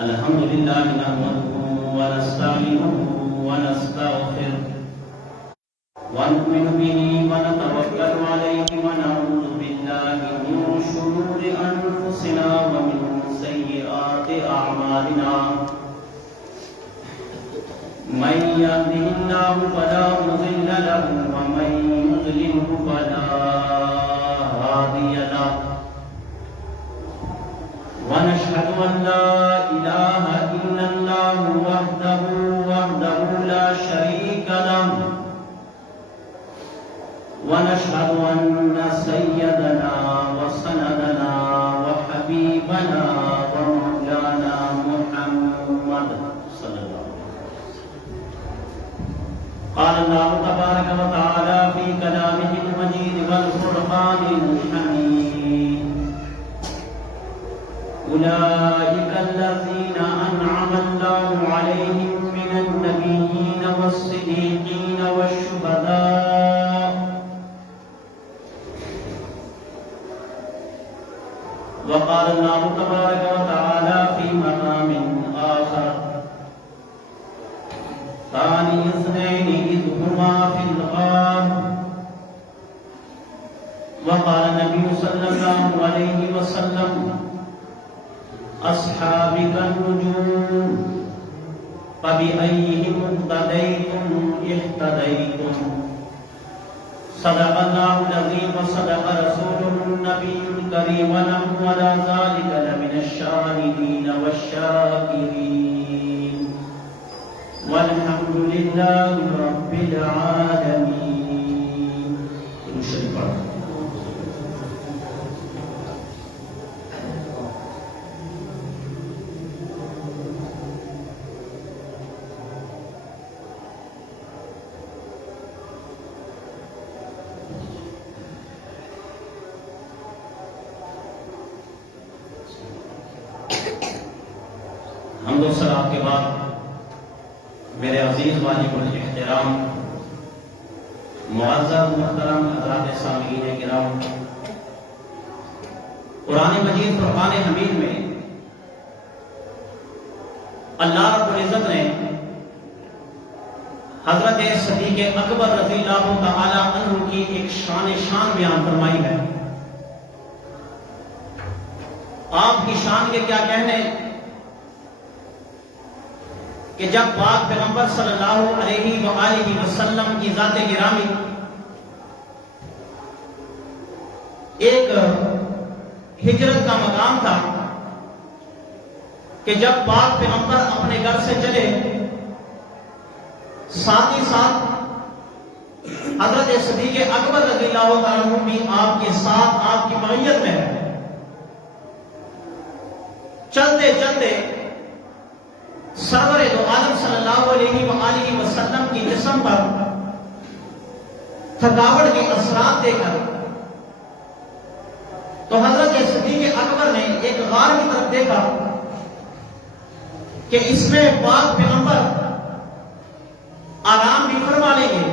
الحمد لله نحمده ونستعينه ونستغفره ونؤمن به ونتوكل عليه ونعوذ بالله من شرور أنفسنا ومن سيئات أعمالنا من يهده الله فلا مضل له ومن يضلله فلا هادي له ونشهد أن لا إله إلا الله وحده لا شريك له ونشهد أن سيدنا وسندنا وحبيبنا ومولانا محمد صلى الله عليه وسلم قال الله تبارك وتعالى في كلامه المجيد والفرقان الحميد أولئك الذين أنعم الله عليهم من النبيين والصديقين والشهداء وقال الله تبارك وتعالى في مقام آخر ثاني اثنين إذ هما في الغار وقال النبي صلى الله عليه وسلم أصحابي كالنجوم فبأيهم اقتديتم اهتديتم صدق الله العظيم وصدق رسوله النبي الكريم ونحن على ذلك لمن الشاهدين والشاكرين والحمد لله رب العالمين. حمد و ثنا کے بعد میرے عزیز واجب الاحترام معزز محترم حضرات سامعین کرام، قرآن مجید فرقان حمید میں اللہ رب العزت نے حضرت صدیق اکبر رضی اللہ تعالی عنہ کی ایک شان بیان فرمائی ہے. آپ کی شان کے کیا کہنے کہ جب پاک پیغمبر صلی اللہ علیہ وآلہ وسلم کی ذات گرامی ایک ہجرت کا مقام تھا کہ جب پاک پیغمبر اپنے گھر سے چلے، ساتھ ہی ساتھ حضرت صدیق اکبر رضی اللہ تعالیٰ عنہ بھی آپ کے ساتھ آپ کی معیت میں ہے. چلتے چلتے سرور دو عالم صلی اللہ علیہ وآلہ وسلم کی جسم پر تھکاوٹ کے اثرات دے کر تو حضرت صدیق اکبر نے ایک غار کی طرف دیکھا کہ اس میں پاک پیغمبر آرام بھی فرما لیں گے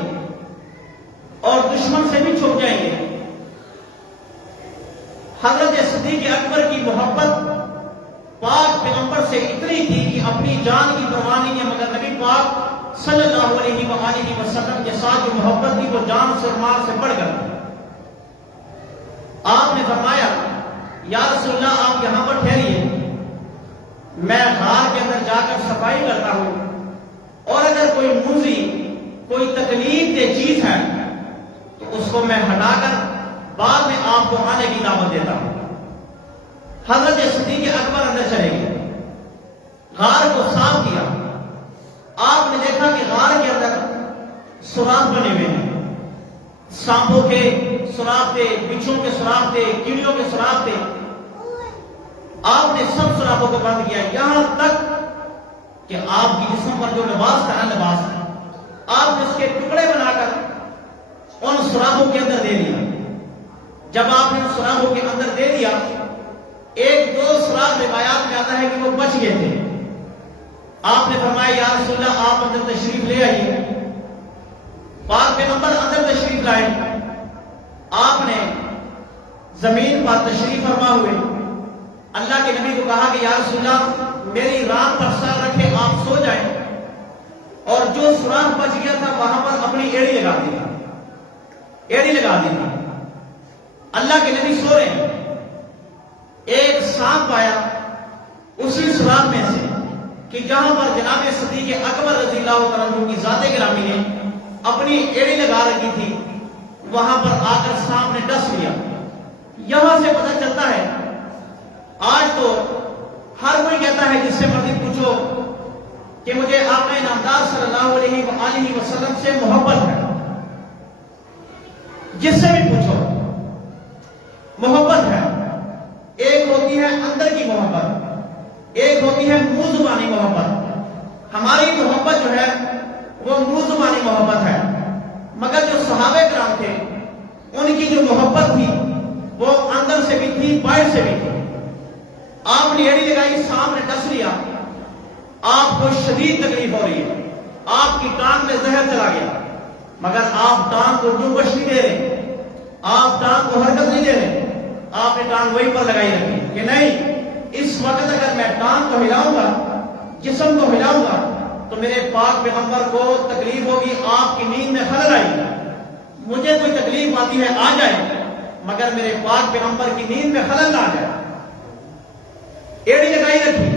اور دشمن سے بھی چھپ جائیں گے. حضرت صدیق اکبر کی محبت پاک پیغمبر سے اتنی تھی کہ اپنی جان کی پرواہ نہیں ہے، مگر نبی پاک صلی اللہ علیہ وآلہ وسلم کے ساتھ جو محبت تھی وہ جان سے اور مال سے بڑھ کر. آپ نے فرمایا یا رسول اللہ آپ یہاں پر ٹھہریے، میں غار کے اندر جا کر صفائی کرتا ہوں، اور اگر کوئی موذی کوئی تکلیف دہ چیز ہے تو اس کو میں ہٹا کر بعد میں آپ کو آنے کی دعوت دیتا ہوں. حضرت صدیق اکبر اندر چلے گئے، غار کو صاف کیا. آپ نے دیکھا کہ غار کے اندر سوراخ بنے ہوئے ہیں، سانپوں کے سوراخ تھے، بچھوں کے سوراخ تھے، کیڑیوں کے سوراخ تھے. آپ نے سب سوراخوں کو بند کیا، یہاں تک کہ آپ کی جسم پر جو لباس تھا لباس آپ نے اس کے ٹکڑے بنا کر ان سوراخوں کے اندر دے دیا. جب آپ نے ان سوراخوں کے اندر دے دیا، ایک دو سوراخ روایات میں آتا ہے کہ وہ بچ گئے تھے. آپ نے فرمایا یا رسول اللہ آپ اندر تشریف لے آئیے. پاک پیغمبر اندر تشریف لائے. آپ نے زمین پر تشریف فرما ہوئے اللہ کے نبی کو کہا کہ یا رسول اللہ میری رات پر سر رکھے آپ سو جائیں، اور جو سوراخ بچ گیا تھا وہاں پر اپنی ایڑی لگا دی تھی، ایڑی لگا دی تھی۔ اللہ کے نبی سو رہے ہیں، ایک سانپ آیا اسی سوراخ میں سے کہ جہاں پر جناب صدیق اکبر رضی اللہ تعالیٰ عنہ کی ذات گرامی نے اپنی ایڑی لگا رکھی تھی، وہاں پر آ کر سانپ نے ڈس لیا۔ یہاں سے پتہ چلتا ہے آج تو ہر کوئی کہتا ہے، جس سے مرضی پوچھو کہ مجھے آقا نامدار صلی اللہ علیہ وآلہ وسلم سے محبت ہے، جس سے بھی پوچھو محبت ہے۔ ایک ہوتی ہے اندر کی محبت، ایک ہوتی ہے منہ زبانی محبت۔ ہماری محبت جو ہے وہ منہ زبانی محبت ہے، مگر جو صحابہ کرام تھے ان کی جو محبت تھی وہ اندر سے بھی تھی، باہر سے بھی تھی۔ آپ نے ایڑی لگائی، سانپ نے ڈس لیا، آپ کو شدید تکلیف ہو رہی ہے، آپ کی ٹانگ میں زہر چلا گیا، مگر آپ ٹانگ کو ڈوبش نہیں دے رہے، آپ ٹانگ کو حرکت نہیں دے رہے، آپ نے ٹانگ وہیں پر لگائی رکھی کہ نہیں، اس وقت اگر میں ٹانگ کو ہلاؤں گا، جسم کو ہلاؤں گا تو میرے پاک پیغمبر کو تکلیف ہوگی، آپ کی نیند میں خلل آئے گی۔ مجھے کوئی تکلیف آتی ہے آ جائے، مگر میرے پاک پیغمبر کی نیند میں خلل نہ آ جائے۔ ایڑی لگائی رکھی۔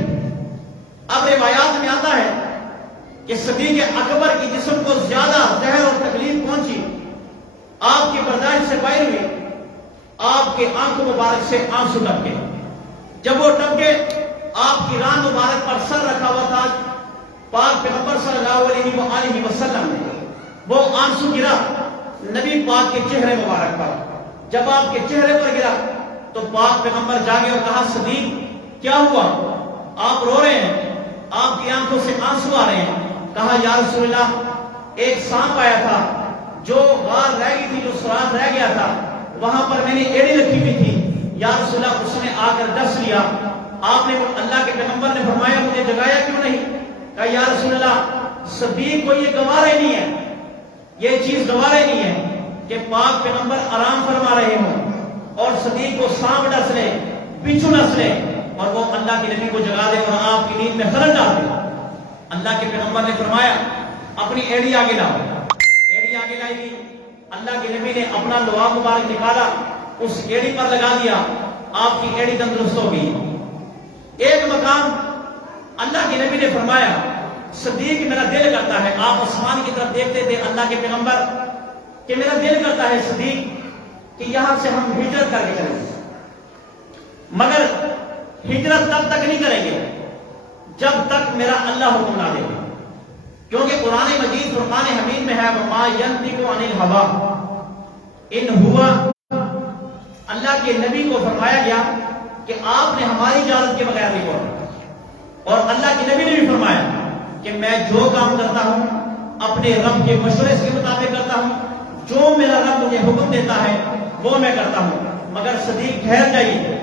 اب روایات میں آتا ہے کہ صدیق اکبر کی جسم کو زیادہ زہر اور تکلیف پہنچی، آپ کی برداشت سے باہر ہوئی، آپ کے آنکھوں مبارک سے آنسو ٹپکے۔ جب وہ ٹپکے، آپ کی ران مبارک پر سر رکھا ہوا تھا پاک پیغمبر صلی اللہ علیہ وآلہ وسلم نے، وہ آنسو گرا نبی پاک کے چہرے مبارک پر۔ جب آپ کے چہرے پر گرا تو پاک پیغمبر جاگے اور کہا صدیق کیا ہوا، آپ رو رہے ہیں، آپ کی آنکھوں سے آنسو آ رہے ہیں۔ کہا یا رسول اللہ ایک سانپ آیا تھا، جو غار رہ گئی تھی، جو سوراخ رہ گیا تھا، وہاں پر میں نے ایڑی رکھی ہوئی تھی، یا رسول اللہ اس نے آ کر ڈس لیا۔ آپ نے اللہ کے پیغمبر نے فرمایا مجھے جگایا کیوں نہیں؟ کہا یا رسول اللہ صدیق کو یہ گوارا نہیں ہے، یہ چیز گوارا نہیں ہے کہ پاک پیغمبر آرام فرما رہے ہوں اور صدیق کو سانپ ڈس لے، بچھو ڈس لے اور وہ اللہ کے نبی کو جگا دے اور آپ کی نیند میں خلل ڈال دے۔ اللہ کے پیغمبر نے فرمایا اپنی ایڑی آگے لاؤ۔ ایڑی آگے لائی گئی، اللہ کے نبی نے اپنا لعاب مبارک نکالا، اس ایڑی پر لگا دیا، آپ کی ایڑی تندرست ہو گئی۔ ایک مقام اللہ کے نبی نے فرمایا صدیق میرا دل کرتا ہے، آپ آسمان کی طرف دیکھتے تھے اللہ کے پیغمبر، کہ میرا دل کرتا ہے صدیق کہ یہاں سے ہم ہجرت کر کے چلیں، مگر ہجرت تب تک نہیں کریں گے جب تک میرا اللہ حکم نہ دے، کیونکہ قرآن مجید فرقان حمید میں ہے وما ینطق عن الہوی ان ہوا، اللہ کے نبی کو فرمایا گیا کہ آپ نے ہماری اجازت کے بغیر نہیں بولا، اور اللہ کے نبی نے بھی فرمایا کہ میں جو کام کرتا ہوں اپنے رب کے مشورے کے مطابق کرتا ہوں، جو میرا رب مجھے حکم دیتا ہے وہ میں کرتا ہوں۔ مگر صدیق ٹھہر جائیے،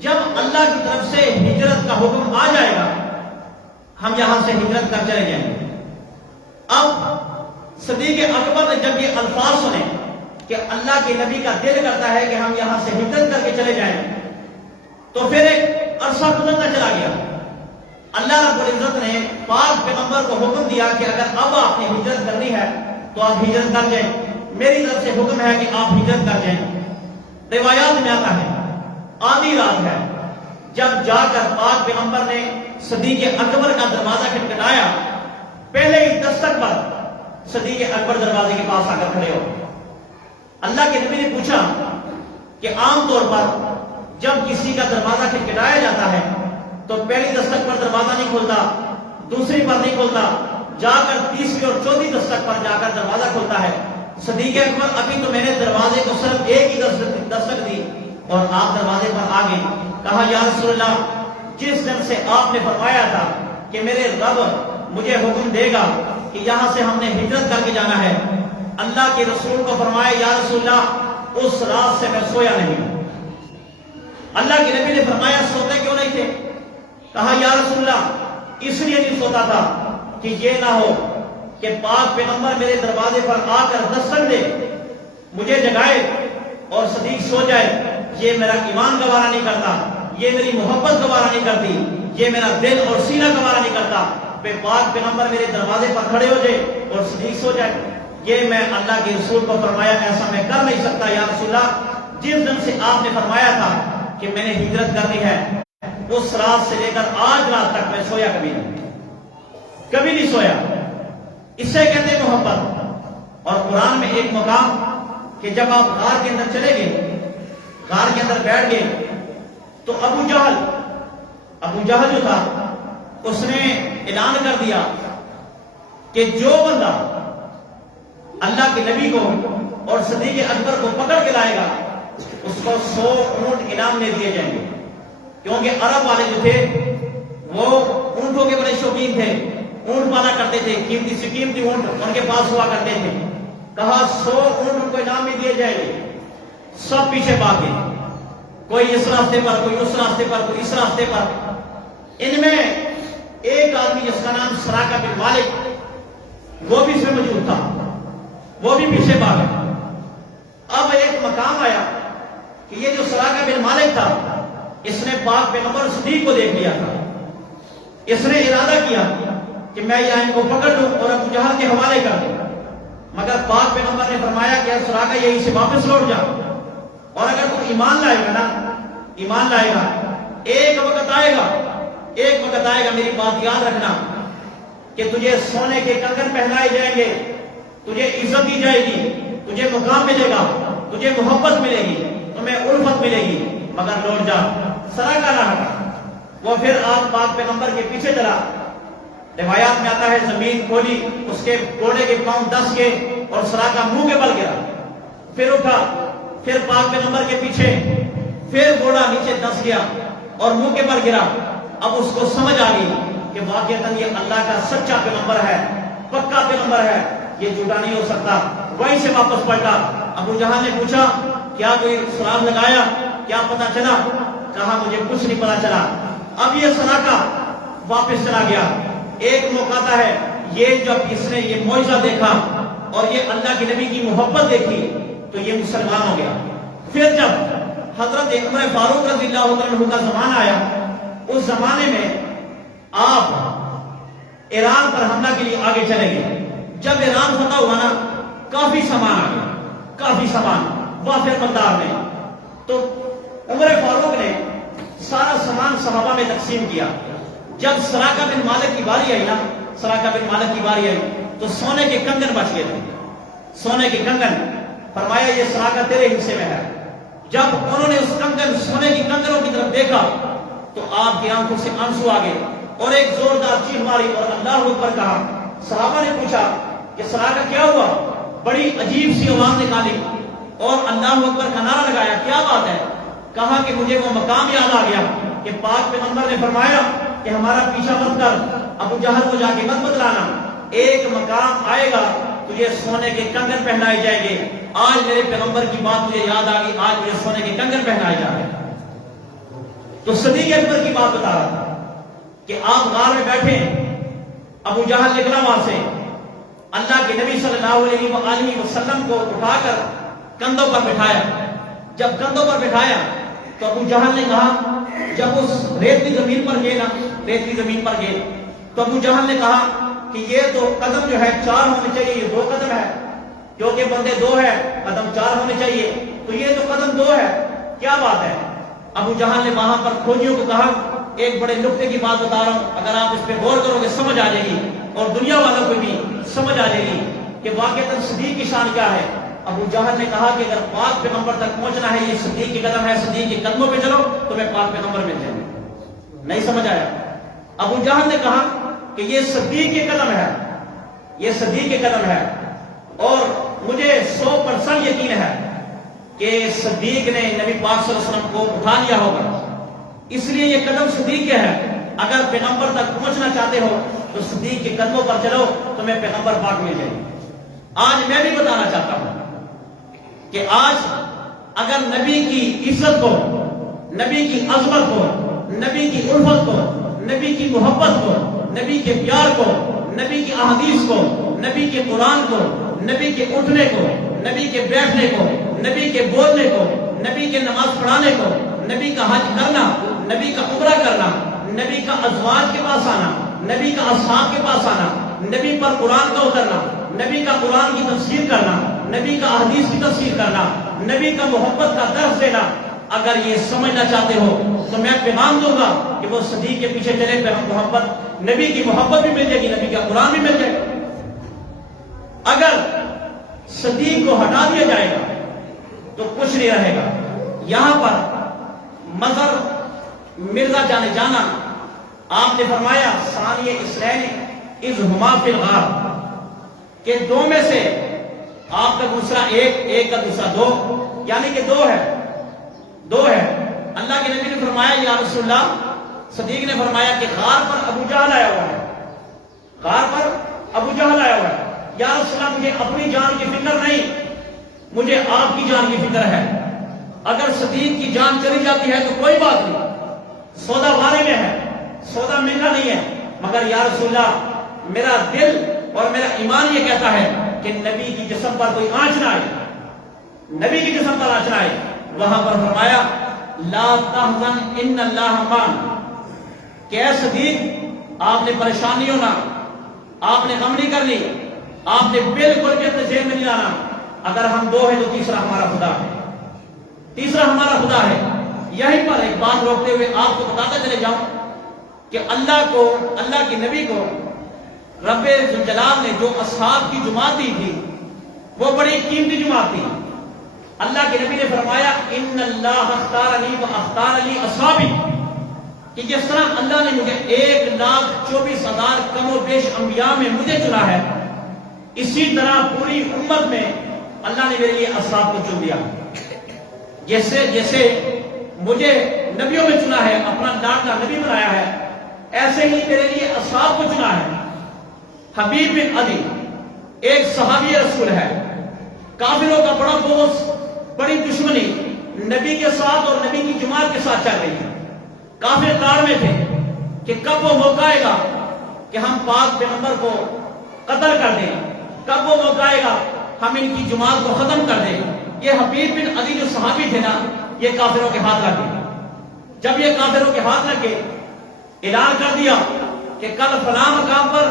جب اللہ کی طرف سے ہجرت کا حکم آ جائے گا ہم یہاں سے ہجرت کر چلے جائیں گے۔ اب صدیق اکبر نے جب یہ الفاظ سنے کہ اللہ کے نبی کا دل کرتا ہے کہ ہم یہاں سے ہجرت کر کے چلے جائیں، تو پھر ایک عرصہ گزرتا چلا گیا۔ اللہ رب العزت نے پاک پیغمبر کو حکم دیا کہ اگر اب آپ نے ہجرت کرنی ہے تو آپ ہجرت کر جائیں، میری طرف سے حکم ہے کہ آپ ہجرت کر جائیں۔ روایات میں آتا ہے آدھی رات ہے جب جا کر پاک پیغمبر نے صدیق اکبر کا دروازہ کھٹکھٹایا، پہلے ہی دستک پر صدیق اکبر دروازے کے پاس آ کر کھڑے ہو۔ اللہ کے نبی نے پوچھا کہ عام طور پر جب کسی کا دروازہ کھٹکھٹایا جاتا ہے تو پہلی دستک پر دروازہ نہیں کھلتا، دوسری پر نہیں کھلتا، جا کر تیسری اور چوتھی دستک پر جا کر دروازہ کھلتا ہے۔ صدیق اکبر ابھی تو میں نے دروازے کو صرف ایک ہی دستک دی اور آپ دروازے پر آ گئے۔ کہا یا رسول اللہ جس دن سے آپ نے فرمایا تھا کہ میرے رب مجھے حکم دے گا کہ یہاں سے ہم نے ہجرت کر کے جانا ہے، اللہ کے رسول کو فرمایا یا رسول اللہ اس رات سے میں سویا نہیں۔ اللہ کے نبی نے فرمایا سوتے کیوں نہیں تھے؟ کہا یا رسول اللہ اس لیے نہیں سوتا تھا کہ یہ نہ ہو کہ پاک پیغمبر میرے دروازے پر آ کر دستک دے، مجھے جگائے اور صدیق سو جائے، یہ میرا ایمان گوارا نہیں کرتا، یہ میری محبت گوارا نہیں کرتی، یہ میرا دل اور سینہ گوارا نہیں کرتا کہ پاک پیغمبر میرے دروازے پر کھڑے ہو جائے اور صدیق سو جائے۔ یہ میں اللہ کے رسول کو فرمایا ایسا میں کر نہیں سکتا یا رسول اللہ، جس دن سے آپ نے فرمایا تھا کہ میں نے ہجرت کرنی ہے، اس رات سے لے کر آج رات تک میں سویا کبھی نہیں سویا۔ اس سے کہتے ہیں محبت۔ اور قرآن میں ایک مقام کہ جب آپ غار کے اندر چلے گئے، غار کے اندر بیٹھ گئے، تو ابو جہل جو تھا اس نے اعلان کر دیا کہ جو بندہ اللہ کے نبی کو اور صدیق اکبر کو پکڑ کے لائے گا اس کو 100 اونٹ انعام میں دیے جائیں گے، کیونکہ عرب والے جو تھے وہ اونٹوں کے بڑے شوقین تھے، اونٹ پالا کرتے تھے، قیمتی سے قیمتی اونٹ ان کے پاس ہوا کرتے تھے۔ کہا 100 اونٹ ان کو انعام میں دیے جائیں گے۔ سب پیچھے بھاگ گئے، کوئی اس راستے پر، کوئی اس راستے پر، کوئی اس راستے پر۔ ان میں ایک آدمی جس کا نام سراقہ بن مالک، وہ بھی اس میں موجود تھا، وہ بھی پیچھے بھاگا۔ اب ایک مقام آیا کہ یہ جو سراقہ بن مالک تھا اس نے پاک پیغمبر صدیق کو دیکھ لیا تھا، اس نے ارادہ کیا کہ میں یہاں ان کو پکڑ لوں اور ابو جہل کے حوالے کر دوں، مگر پاک پیغمبر نے فرمایا کہ سراقہ یہی سے واپس لوٹ جا، اور اگر تو ایمان لائے گا نا، ایمان لائے گا، ایک وقت آئے گا میری بات یاد رکھنا کہ تجھے سونے کے کنگن پہنائے جائیں گے، تجھے عزت دی جائے گی، تجھے مقام ملے گا، تجھے محبت ملے گی، تمہیں الفت ملے گی، مگر لوٹ جا۔ سراقہ نہ ہٹا، وہ پھر آپ پاک پیغمبر کے پیچھے چلا۔ روایات میں آتا ہے زمین کھولی، اس کے گھوڑے کے پاؤں دس گئے اور سراقہ منہ کے بل گرا، پھر اٹھا، پھر پاک پیغمبر کے پیچھے، پھر گھوڑا نیچے دس گیا اور منہ کے بل گرا۔ اب اس کو سمجھ آ گئی کہ واقعتاً یہ اللہ کا سچا پیغمبر ہے، پکا پیغمبر ہے، یہ جھوٹا نہیں ہو سکتا۔ وہیں سے واپس پلٹا۔ ابو جہل نے پوچھا کیا کوئی سراغ لگایا، کیا پتہ چلا؟ کہا مجھے کچھ نہیں پتہ چلا۔ اب یہ سراقہ واپس چلا گیا۔ ایک موقع آتا ہے، یہ جب اس نے یہ معجزہ دیکھا اور یہ اللہ کے نبی کی محبت دیکھی تو یہ مسلمان ہو گیا۔ پھر جب حضرت عمر فاروق رضی اللہ عنہ کا زمانہ آیا، اس زمانے میں آپ ایران پر حملہ کے لیے آگے چلے گئے۔ جب ایران فتح ہوا نا، کافی سامان آ گیا، کافی سامان وافر مقدار میں، تو عمر فاروق نے سارا سامان صحابہ میں تقسیم کیا۔ جب سراقہ بن مالک کی باری آئی نا، سراقہ بن مالک کی باری آئی تو سونے کے کنگن بچ گئے تھے، سونے کے کنگن۔ فرمایا یہ سراقہ تیرے حصے میں ہے۔ جب انہوں نے اس کنگن، سونے کی کنگنوں کی طرف دیکھا تو آپ کی آنکھوں سے آنسو آ گئے اور ایک زوردار چیخ ماری اور اللہ اکبر کہا۔ صحابہ نے پوچھا کہ سراقہ کیا ہوا؟ بڑی عجیب سی آواز نکالی اور اللہ اکبر کا نعرہ لگایا، کیا بات ہے؟ کہا کہ مجھے وہ مقام یاد آ گیا کہ پاک پیغمبر نے فرمایا کہ ہمارا پیچھا مت کر، ابو جہل کو جا کے مت بتلانا، ایک مقام آئے گا تجھے سونے کے کنگن پہنائے جائیں گے۔ آج میرے پیغمبر کی بات مجھے یاد آ گئی، آج مجھے سونے کے کنگن پہنائے جا رہے ہیں۔ تو صدیق اکبر کی بات بتا رہا تھا کہ آپ غار میں بیٹھے، ابو جہل نکلا وہاں سے، اللہ کے نبی صلی اللہ علیہ وآلہ وسلم کو اٹھا کر کندھوں پر بٹھایا۔ جب کندھوں پر بٹھایا تو ابو جہل نے کہا، جب اس ریتلی زمین پر گئے نا، ریتلی زمین پر گئے تو ابو جہل نے کہا کہ یہ تو قدم جو ہے 4 ہونے چاہیے، یہ 2 قدم ہے، کیونکہ بندے 2 ہے، قدم 4 ہونے چاہیے، تو یہ تو قدم 2 ہے، کیا بات ہے؟ ابو جہل نے وہاں پر کھوجیوں کو کہا ایک بڑے نقطے کی بات بتا رہا ہوں، اگر آپ اس پہ غور کرو گے سمجھ آ جائے گی اور دنیا والوں کو بھی سمجھ آ جائے گی کہ واقعتاً صدیق کی شان کیا ہے۔ ابو جہل نے کہا کہ اگر پاک پیغمبر تک پہنچنا ہے، یہ صدیق کی قدم ہے، صدیق کے قدموں پہ چلو تمہیں پاک پیغمبر مل جائیں گے۔ نہیں سمجھ آیا؟ ابو جہل نے کہا کہ یہ صدیق کے قدم ہے، یہ صدیق کے قدم ہے، اور مجھے 100% یقین ہے کہ صدیق نے نبی پاک صلی اللہ علیہ وسلم کو اٹھا لیا ہوگا، اس لیے یہ قدم صدیق کے ہے۔ اگر پیغمبر تک پہنچنا چاہتے ہو تو صدیق کے قدموں پر چلو، تمہیں پیغمبر پاک مل جائے گی۔ آج میں بھی بتانا چاہتا ہوں کہ آج اگر نبی کی عزت کو، نبی کی عظمت کو، نبی کی الفت کو، نبی کی محبت کو، نبی کے پیار کو، نبی کی احادیث کو، نبی کے قرآن کو، نبی کے اٹھنے کو، نبی کے بیٹھنے کو، نبی کے بولنے کو، نبی کے نماز پڑھانے کو، نبی کا حج کرنا، نبی کا عمرہ کرنا، نبی کا ازواج کے پاس آنا، نبی کا اصحاب کے پاس آنا، نبی پر قرآن کا اترنا، نبی کا قرآن کی تفسیر کرنا، نبی کا احادیث کی تفسیر کرنا، نبی کا محبت کا درس دینا، اگر یہ سمجھنا چاہتے ہو تو میں پیغام دوں گا کہ وہ صدیق کے پیچھے چلے پہ محبت، نبی کی محبت بھی مل جائے گی، نبی کا قرآن بھی مل جائے گا۔ اگر صدیق کو ہٹا دیا جائے گا تو کچھ نہیں رہے گا۔ یہاں پر مظہر مرزا جانے جانا، آپ نے فرمایا ثانی اثنین اذ ہما فی الغار، کہ دو میں سے آپ کا دوسرا ایک کا دوسرا دو، یعنی کہ دو ہے۔ اللہ کے نبی نے فرمایا یا رسول اللہ، صدیق نے فرمایا کہ غار پر ابو جہل آیا ہوا ہے، غار پر ابو جہل آیا ہوا ہے، یا رسول اللہ مجھے اپنی جان کی فکر نہیں، مجھے آپ کی جان کی فکر ہے۔ اگر صدیق کی جان چلی جاتی ہے تو کوئی بات نہیں، سودا بارے میں ہے، سودا ملنا نہیں ہے، مگر یا رسول اللہ میرا دل اور میرا ایمان یہ کہتا ہے کہ نبی کی جسم پر کوئی آنچ نہ آئے، نبی کی جسم پر آنچ نہ آئے۔ وہاں پر فرمایا لا تحزن ان اللہ معنا، کہ اے صدیق آپ نے پریشان نہیں ہونا، آپ نے غم نہیں کرنی، آپ نے بالکل بھی ذہن میں نہیں لانا، اگر ہم دو ہیں تو تیسرا ہمارا خدا ہے، تیسرا ہمارا خدا ہے۔ یہیں پر ایک بات روکتے ہوئے آپ کو بتاتا چلے جاؤں کہ اللہ کے نبی کو رب ذوالجلال نے جو اصحاب کی جماعت دی تھی وہ بڑی قیمتی جماعت تھی۔ اللہ کے نبی نے فرمایا ان اللہ اختارنی و اختار لی اصحابی، کہ جس طرح اللہ نے مجھے 1,24,000 کم و بیش انبیاء میں مجھے چنا ہے، اسی طرح پوری امت میں اللہ نے میرے لیے اصحاب کو چن دیا۔ جیسے مجھے نبیوں میں چنا ہے، اپنا لاڈلا نبی بنایا ہے، ایسے ہی میرے لیے اصحاب کو چنا ہے۔ حبیب بن عدی ایک صحابی رسول ہے، کافروں کا بڑا بغض، بڑی دشمنی نبی کے ساتھ اور نبی کی جماعت کے ساتھ چل رہی ہے۔ کافر کار میں تھے کہ کب وہ موقع آئے گا کہ ہم پاک پیغمبر کو قتل کر دیں، کب وہ موقع آئے گا ہم ان کی جماعت کو ختم کر دیں۔ یہ حبیب بن عدی جو صحابی تھے نا، یہ کافروں کے ہاتھ لگ گئے۔ جب یہ کافروں کے ہاتھ لگ گئے، اعلان کر دیا کہ کل فلاں مقام پر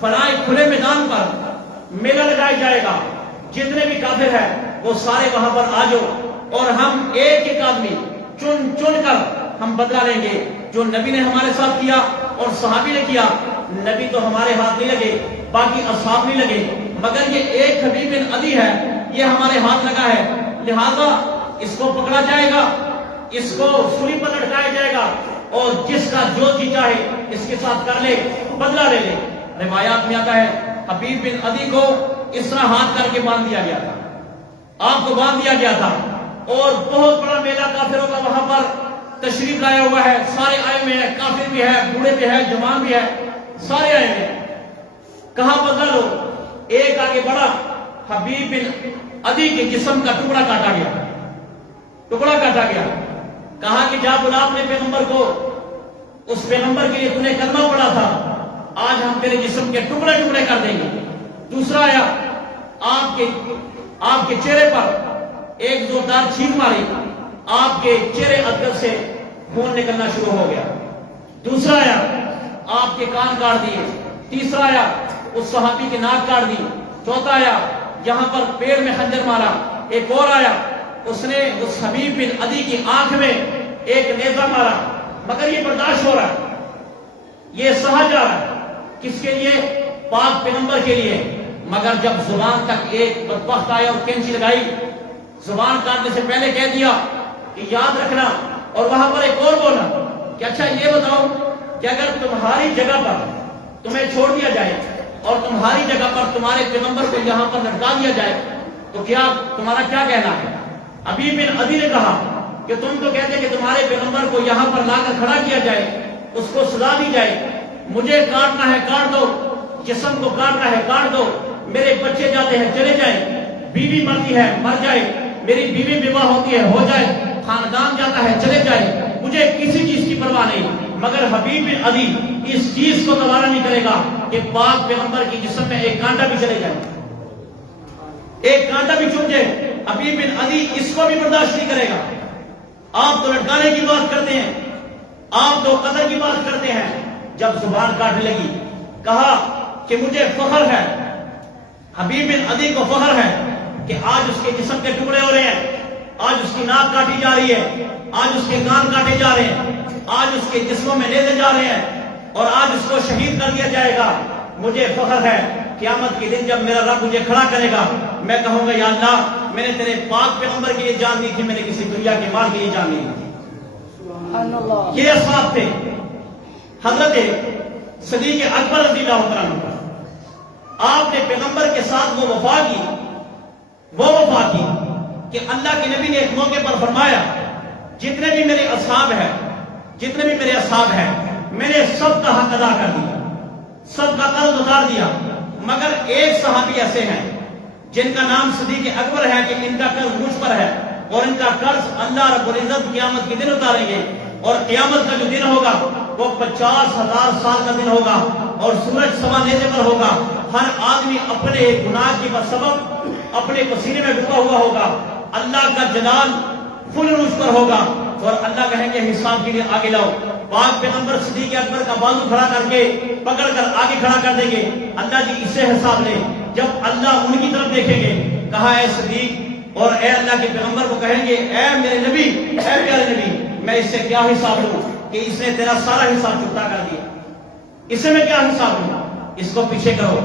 فلاں کھلے میدان پر میلہ لگایا جائے گا، جتنے بھی کافر ہیں وہ سارے وہاں پر آ جاؤ، اور ہم ایک ایک آدمی چن چن کر ہم بدلہ لیں گے جو نبی نے ہمارے ساتھ کیا اور صحابی نے کیا۔ نبی تو ہمارے ہاتھ نہیں لگے، باقی اصحاب نہیں لگے، مگر یہ ایک حبیب بن عدی ہے، یہ ہمارے ہاتھ لگا ہے، لہذا اس کو پکڑا جائے گا، اس کو سولی پر لٹکایا جائے گا، اور جس کا جو جی چاہے اس کے ساتھ کر لے، بدلہ لے لے۔ روایات میں آتا ہے حبیب بن عدی کو اس طرح ہاتھ کر کے باندھ دیا گیا تھا، آپ کو باندھ دیا گیا تھا، اور بہت بڑا میلہ کافروں کا وہاں پر تشریف لایا ہوا ہے، سارے آئے ہوئے ہیں، کافر بھی ہے، بوڑھے بھی ہے، جوان بھی ہے، سارے آئے ہوئے ہیں۔ کہاں بدلا لو، ایک آگے بڑھا، حبیب بن عدی کے جسم کا ٹکڑا کاٹا گیا، ٹکڑا کاٹا گیا، کہا کہ جا بلا اپنے پیغمبر کو، اس پیغمبر کے لیے تو نے کلمہ پڑھا تھا، آج ہم تیرے جسم کے ٹکڑے ٹکڑے کر دیں گے۔ دوسرا آیا، آپ کے چہرے پر ایک زوردار چھینک ماری، آپ کے چہرے ادگل سے خون نکلنا شروع ہو گیا۔ دوسرا آیا، آپ کے کان کاٹ دیے۔ تیسرا آیا، اس صحابی کی ناک کاٹ دی۔ چوتھا آیا، یہاں پر پیڑ میں خنجر مارا۔ ایک اور آیا، اس نے اس حبیب بن عدی کی آنکھ میں ایک نیزہ مارا، مگر یہ برداشت ہو رہا ہے، یہ سہا جا رہا ہے، کس کے لیے؟ پاک پیغمبر کے لیے۔ مگر جب زبان تک ایک بدبخت آیا اور کینچی لگائی، زبان کاٹنے سے پہلے کہہ دیا کہ یاد رکھنا، اور وہاں پر ایک اور بولا کہ اچھا یہ بتاؤ کہ اگر تمہاری جگہ پر تمہیں چھوڑ دیا جائے اور تمہاری جگہ پر تمہارے پیغمبر کو یہاں پر لٹکا دیا جائے تو کیا تمہارا کیا کہنا ہے؟ حبیب بن عدی نے کہا کہ تم تو کہتے کہ تمہارے پیغمبر کو یہاں پر لا کر کھڑا کیا جائے، اس کو سزا دی جائے، مجھے کاٹنا ہے کاٹ دو، جسم کو کاٹنا ہے کاٹ دو، میرے بچے جاتے ہیں چلے جائیں، بیوی مرتی ہے مر جائے، میری بیوی بیوہ ہوتی ہے ہو جائے، خاندان جاتا ہے چلے جائے، مجھے کسی چیز کی پرواہ نہیں۔ مگر حبیب بن عدی اس چیز کو گوارا نہیں کرے گا کہ پاک پیغمبر کی جسم میں ایک کانٹا بھی چلے جائے، ایک کانٹا بھی چن جائے، حبیب بن عدی اس کو بھی برداشت نہیں کرے گا۔ آپ تو لٹکانے کی بات کرتے ہیں، آپ تو قدر کی بات کرتے ہیں، جب زبان کاٹنے لگی کہا کہ مجھے فخر ہے، حبیب بن عدی کو فخر ہے کہ آج اس کے جسم کے ٹکڑے ہو رہے ہیں، آج اس کی ناک کاٹی جا رہی ہے، آج اس کے کان کاٹے جا رہے ہیں، آج اس کے جسموں میں لیتے جا رہے ہیں، اور آج اس کو شہید کر دیا جائے گا۔ مجھے فخر ہے قیامت کے دن جب میرا رب مجھے کھڑا کرے گا، میں کہوں گا یا اللہ میں نے تیرے پاک پیغمبر کے لیے جان دی تھی، میں نے کسی دنیا کے مال کے لیے جان نہیں دی۔ یہ اصحاب تھے۔ حضرت صدیق اکبر رضی اللہ عنہ، آپ نے پیغمبر کے ساتھ وہ وفا کی کہ اللہ کے نبی نے ایک موقع پر فرمایا جتنے بھی میرے اصحاب ہیں میں نے سب کا حق ادا کر دیا، سب کا قرض اتار دیا، مگر ایک صحابی ایسے ہیں جن کا نام صدیق اکبر ہے کہ ان کا قرض مجھ پر ہے، اور ان کا قرض اللہ رب العزت قیامت کے دن اتاریں گے، اور قیامت کا جو دن ہوگا وہ 50,000 سال کا دن ہوگا، اور سورج سوا نیزے پر ہوگا، ہر آدمی اپنے گناہ کی سبب اپنے پسینے میں ڈوبا ہوا ہوگا، اللہ کا جلال فل عروج پر ہوگا، اور اللہ کہیں گے حساب کے لیے آگے لاؤ۔ پاک پیغمبر صدیق اکبر کا بازو کھڑا کر کے پکڑ کر آگے کھڑا کر دیں گے، اللہ جی اس سے حساب لے۔ جب اللہ ان کی طرف دیکھیں گے، کہا اے صدیق، اور اے اللہ کے پیغمبر کو کہیں گے اے میرے نبی، اے پیارے نبی، میں اس سے کیا حساب لوں کہ اس نے تیرا سارا حساب چکتا کر دیا، اس سے میں کیا حساب لوں، اس کو پیچھے کرو۔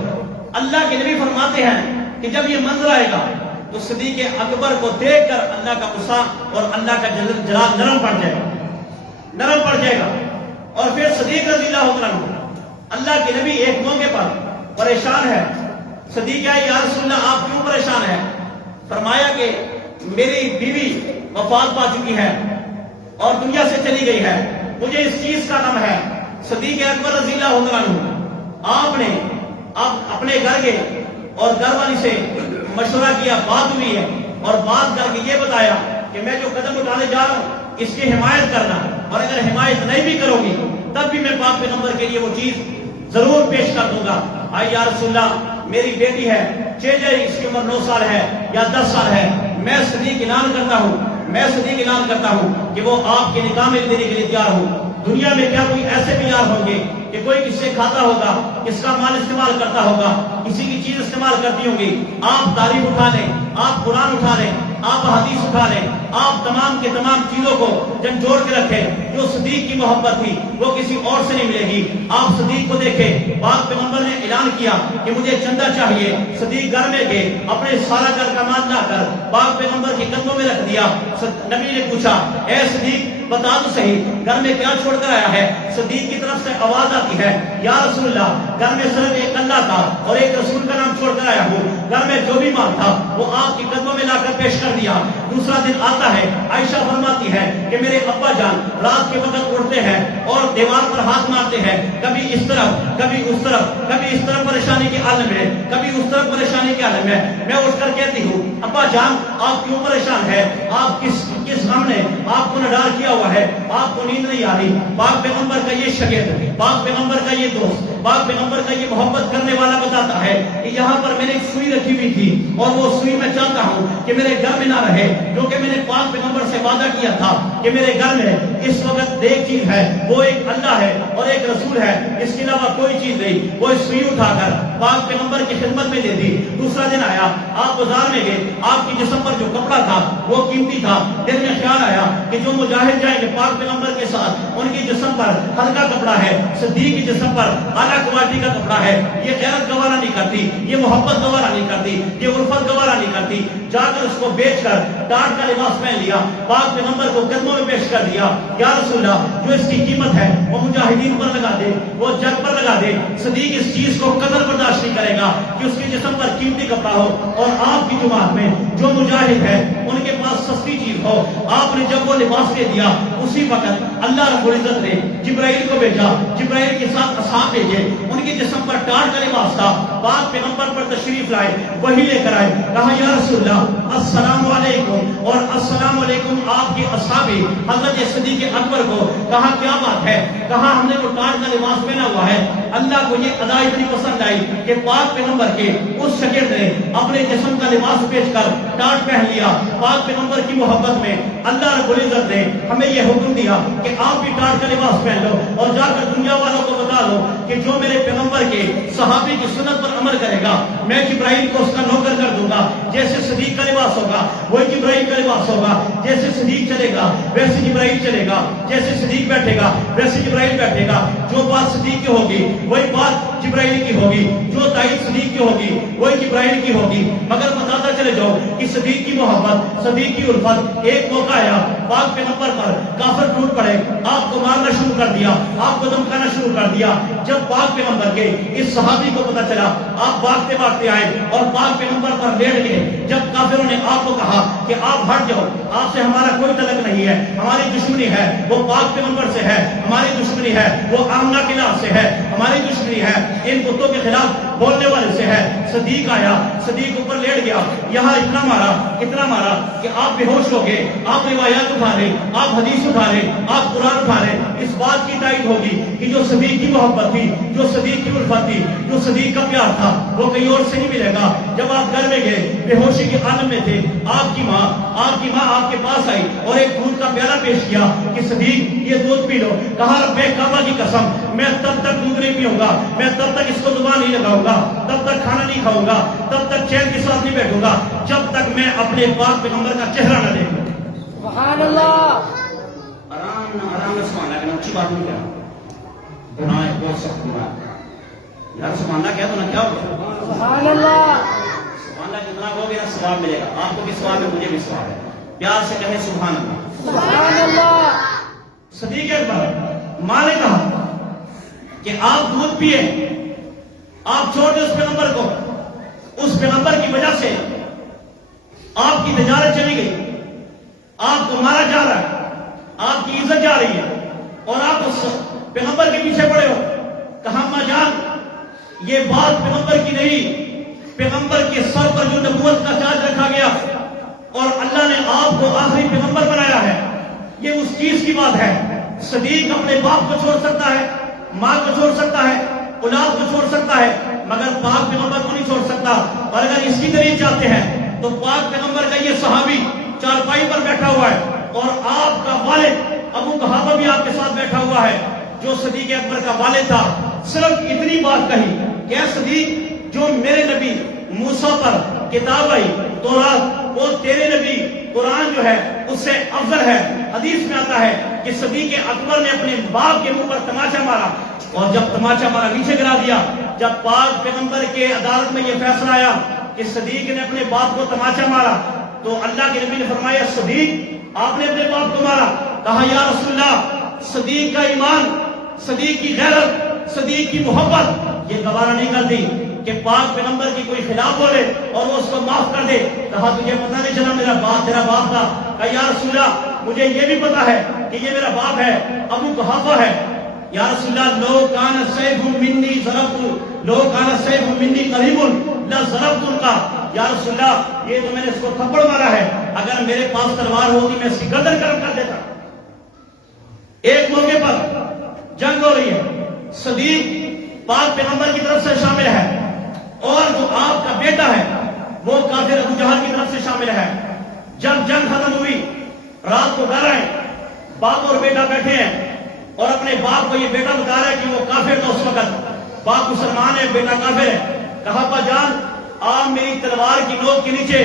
اللہ کے نبی فرماتے ہیں کہ جب یہ منظر آئے گا تو صدیق اکبر کو دیکھ کر اللہ کا غصہ اور اللہ کا جلال نرم پڑ جائے گا، اور پھر صدیق رضی اللہ عنہ، اللہ کے نبی ایک موقع پر پریشان ہے۔ صدیق ہے یا رسول اللہ آپ کیوں پریشان ہیں؟ فرمایا کہ میری بیوی وفات پا چکی ہے اور دنیا سے چلی گئی ہے، مجھے اس چیز کا غم ہے۔ صدیق اکبر رضی اللہ عنہ آپ نے اپنے گھر گئے اور گھر والی سے مشورہ کیا، بات ہوئی ہے، اور بات کر کے یہ بتایا کہ میں جو قدم اٹھانے جا رہا ہوں اس کی حمایت کرنا، اور اگر حمایت نہیں بھی کرو گی تب بھی میں پاک پیغمبر کے لیے وہ چیز ضرور پیش کر دوں گا۔ آئی یا رسول اللہ میری بیٹی ہے، چیزیں اس کی عمر 9 سال ہے یا 10 سال ہے، میں صدیق اعلان کرتا ہوں کہ وہ آپ کے نکاح میں دینے کے لیے تیار ہوں۔ دنیا میں کیا کوئی ایسے بھی یار ہوں گے کہ کوئی کس سے کھاتا ہوگا، کس کا مال استعمال کرتا ہوگا، کسی کی چیز استعمال کرتی ہوں گی؟ آپ تعریف اٹھا لیں، آپ قرآن اٹھا لیں، آپ حدیث اٹھا لیں، آپ تمام کے تمام چیزوں کو جھنجھوڑ کے رکھیں۔ جو صدیق کی محبت تھی وہ کسی اور سے نہیں ملے گی۔ آپ صدیق کو دیکھیں، پاک پیغمبر نے اعلان کیا کہ مجھے چندہ چاہیے، صدیق گھر میں گئے، اپنے سارا گھر کا مال لا کر پاک پیغمبر کے قدموں میں رکھ دیا۔ نبی نے پوچھا اے صدیق بتا تو صحیح گھر میں کیا چھوڑ کر آیا ہے؟ صدیق کی طرف سے آواز آتی ہے یا رسول اللہ گھر میں صرف ایک اللہ تھا اور ایک رسول کا نام چھوڑ کر آیا ہوں، گھر میں جو بھی مال تھا وہ آپ کے قدموں میں لا کر پیش کر دیا۔ دوسرا دن آتا ہے، عائشہ فرماتی ہے کہ میرے ابا جان رات کے وقت اٹھتے ہیں اور دیوار پر ہاتھ مارتے ہیں، کبھی اس طرف کبھی اس طرف، کبھی اس طرف پریشانی کے عالم ہے، کبھی اس طرف پریشانی کے عالم ہے۔ میں اٹھ کر کہتی ہوں ابا جان آپ کیوں پریشان ہے؟ آپ کس غم نے آپ کو نڈال کیا ہوا ہے؟ آپ کو نیند نہیں آ رہی؟ پاک پیغمبر کا یہ شاگرد، پاک پیغمبر کا یہ دوست، پاک پیغمبر کا یہ محبت کرنے والا بتاتا ہے کہ یہاں پر میں نے ایک سوئی رکھی ہوئی تھی اور وہ سوئی میں چاہتا ہوں کہ میرے گھر میں نہ رہے، کیونکہ میں نے پاک پیغمبر سے وعدہ کیا تھا کہ میرے گھر میں اس وقت ایک چیز ہے، وہ ایک اللہ ہے اور ایک رسول ہے، اس کے علاوہ کوئی چیز نہیں۔ وہ سوئی اٹھا کر پاک پیغمبر کی خدمت میں دے دی۔ دوسرا دن آیا، آپ بازار میں گئے، آپ کے جسم پر جو کپڑا تھا وہ قیمتی تھا، دل میں خیال آیا کہ جو مجاہد جائیں گے پاک پیغمبر کے ساتھ ان کے جسم پر ہلکا کپڑا ہے، صدیق کے جسم پر اعلیٰ کوالٹی کا کپڑا ہے، یہ غیرت گوارا نہیں کرتی، یہ محبت گوارا نہیں کرتی، یہ الفت گوارا نہیں کرتی۔ جا کر اس کو بیچ کر ٹاٹ کا لباس پہن لیا، پاک پیغمبر کو قدموں میں پیش کر دیا، یا رسول اللہ جو اس کی قیمت ہے وہ مجاہدین پر لگا دے، وہ جگ پر لگا دے۔ صدیق اس چیز کو قدر برداشت نہیں کرے گا کہ اس کے جسم پر قیمتی کپڑا ہو اور آپ کی جماعت میں جو مجاہد ہے ان کے پاس سستی چیز ہو۔ آپ نے جب وہ لباس دے دیا اسی وقت اللہ رب العزت نے جبرائیل کو بھیجا، جبرائیل کے ساتھ اصحاب بھیجے، ان کے جسم پر ٹاٹ کا لباس تھا، پاک پیغمبر پر تشریف لائے، وہی لے کر آئے، کہا یا رسول اللہ السلام علیکم، اور السلام علیکم آپ کے اصحابی حضرت صدیق اکبر کو کہا کیا بات ہے؟ کہا ہم نے وہ ٹاٹ کا لباس پہنا ہوا ہے۔ اللہ کو یہ ادا اتنی پسند آئی کہ پاک پیغمبر کے اس شاگرد نے اپنے جسم کا لباس بیچ کر ٹاٹ پہن لیا۔ پاک پیغمبر کی محبت میں اللہ رب العزت نے ہمیں یہ حکم دیا کہ آپ بھی ٹاٹ کا لباس پہن لو اور جا کر دنیا والوں کو بتا دو کہ جو میرے پیغمبر کے صحابی کی سنت پر عمل کرے گا میں جبرائیل کو اس کا نوکر کر دوں گا. جیسے صدیق کا لباس ہوگا وہی جبرائیل کا لباس ہوگا. جیسے صدیق چلے گا ویسے جبرائیل چلے گا. جیسے صدیق بیٹھے گا ویسے جبرائیل بیٹھے گا. جو بات صدیق کی ہوگی وہی بات جبرائیل کی ہوگی. جو تائید صدیق کی ہوگی وہی جبرائیل کی ہوگی. مگر بتاتا چلے جاؤ کہ صدیق کی محبت صدیق کی الفت. ایک موقع آیا پاک پیغمبر پر کافر ٹوٹ پڑے, آپ کو مارنا شروع کر دیا, آپ کو دمکانا شروع کر دیا. جب پاک پیغمبر کے اس صحابی کو پتا چلا آپ بھاگتے بھاگتے آئے اور پاک پیغمبر پر لیٹ گئے. جب کافروں نے آپ کو کہا کہ آپ ہٹ جاؤ, آپ سے ہمارا کوئی تعلق نہیں ہے, ہماری دشمنی ہے وہ پاک پیغمبر سے ہے, ہماری دشمنی ہے وہ آمنہ کے نام سے ہے, ہماری دشمنی ہے ان کتوں کے خلاف بولنے والے سے ہے. صدیق آیا, صدیق اوپر لیٹ گیا, یہاں اتنا مارا کہ آپ بے ہوش ہو گئے. آپ روایات اٹھا رہے, آپ حدیث اٹھا رہے, آپ قرآن اٹھا رہے. اس بات کی تائید ہوگی کہ جو صدیق کی محبت تھی, جو صدیق کی الفت تھی, جو صدیق کا پیار تھا وہ کہیں اور سے نہیں ملے گا. جب آپ گھر میں گئے بے ہوشی کے عالم میں تھے, آپ کی ماں آپ کے پاس آئی اور ایک دودھ کا پیالہ پیش کیا کہ صدیق یہ دودھ پی لو. کہا رب کعبہ کی قسم میں تب تک دودھ نہیں پیوں گا, میں تب تک اس کو زبان نہیں لگاؤں گا, تب تک کھانا نہیں کھاؤں گا, تب تک چین کے ساتھ نہیں بیٹھوں گا جب تک میں اپنے پاک پیغمبر کا چہرہ نہ دیکھوں. سبحان اللہ. آرام سے سمانا کہ اچھی بات نہیں کیا گناہ ہے, بہت سخت گناہ ہے یار. سمانا کیا تو نہ کیا ہوگا. سبحان اللہ. سبحان اللہ جتنا ہوگا نا ثواب ملے گا. آپ کو بھی ثواب ہے, مجھے بھی ثواب ہے. پیار سے کہیں سبحان اللہ. سبحان اللہ. صدیق اکبر ماں نے کہا کہ آپ دودھ پیے, آپ چھوڑ دیں اس پیغمبر کو. اس پیغمبر کی وجہ سے آپ کی تجارت چلی گئی, آپ کو مارا جا رہا ہے, آپ کی عزت جا رہی ہے اور آپ اس پیغمبر کے پیچھے پڑے ہو. کہا ماں جان یہ بات پیغمبر کی نہیں, پیغمبر کے سر پر جو نبوت کا تاج رکھا گیا اور اللہ نے آپ کو آخری پیغمبر بنایا ہے, یہ اس چیز کی بات ہے. صدیق اپنے باپ کو چھوڑ سکتا ہے, ماں کو چھوڑ سکتا ہے, اولاد کو چھوڑ سکتا ہے, مگر پاک پیغمبر کو نہیں چھوڑ سکتا. اور اگر اس کی دلیل چاہتے ہیں تو پاک پیغمبر کا یہ صحابی چارپائی پر بیٹھا ہوا ہے اور آپ کا والد ابو قحافہ بھی آپ کے ساتھ بیٹھا ہوا ہے جو صدیق اکبر کا والد تھا. صرف اتنی بات کہی کہ اے صدیق جو میرے نبی موسیٰ پر کتاب آئی تورات, وہ تیرے نبی قرآن جو ہے اس سے افضل ہے. حدیث میں آتا ہے کہ صدیق اکبر نے اپنے باپ کے منہ پر تماچا مارا اور جب تماچا مارا نیچے گرا دیا. جب پاک پیغمبر کے عدالت میں یہ فیصلہ آیا کہ صدیق نے اپنے باپ کو تماچا مارا تو اللہ کے نبی نے فرمایا صدیق آپ نے اپنے باپ کو مارا. کہا یا رسول اللہ صدیق کا ایمان, صدیق کی غیرت, صدیق کی محبت یہ گوارا نہیں کرتی کہ پاک پیغمبر کی کوئی خلاف بولے اور وہ اس کو معاف کر دے. کہا تجھے پتہ نہیں چلا میرا باپ تیرا باپ تھا. کہا یا رسول اللہ مجھے یہ بھی پتا ہے کہ یہ میرا باپ ہے, ابو قحافہ ہے. یا رسول اللہ لو کان سیف منی ضربت, لو کان سیف منی قریب لا ضربت کا. یا رسول اللہ یہ تو میں نے اس کو تھپڑ مارا ہے, اگر میرے پاس تلوار ہوتی میں اس کی گردن کرم کر دیتا. ایک موقع پر جنگ ہو رہی ہے, صدیق پاک پیغمبر کی طرف سے شامل ہے اور جو آپ کا بیٹا ہے وہ کافر ابو جہل کی طرف سے شامل ہے. جب جنگ ختم ہوئی رات کو گھر آئے, باپ اور بیٹا بیٹھے ہیں اور اپنے باپ کو یہ بیٹا بتا رہا ہے کہ وہ کافر تھا اس وقت, باپ مسلمان ہے بیٹا کافر ہے. کہا ابا جان آپ میری تلوار کی نوک کے نیچے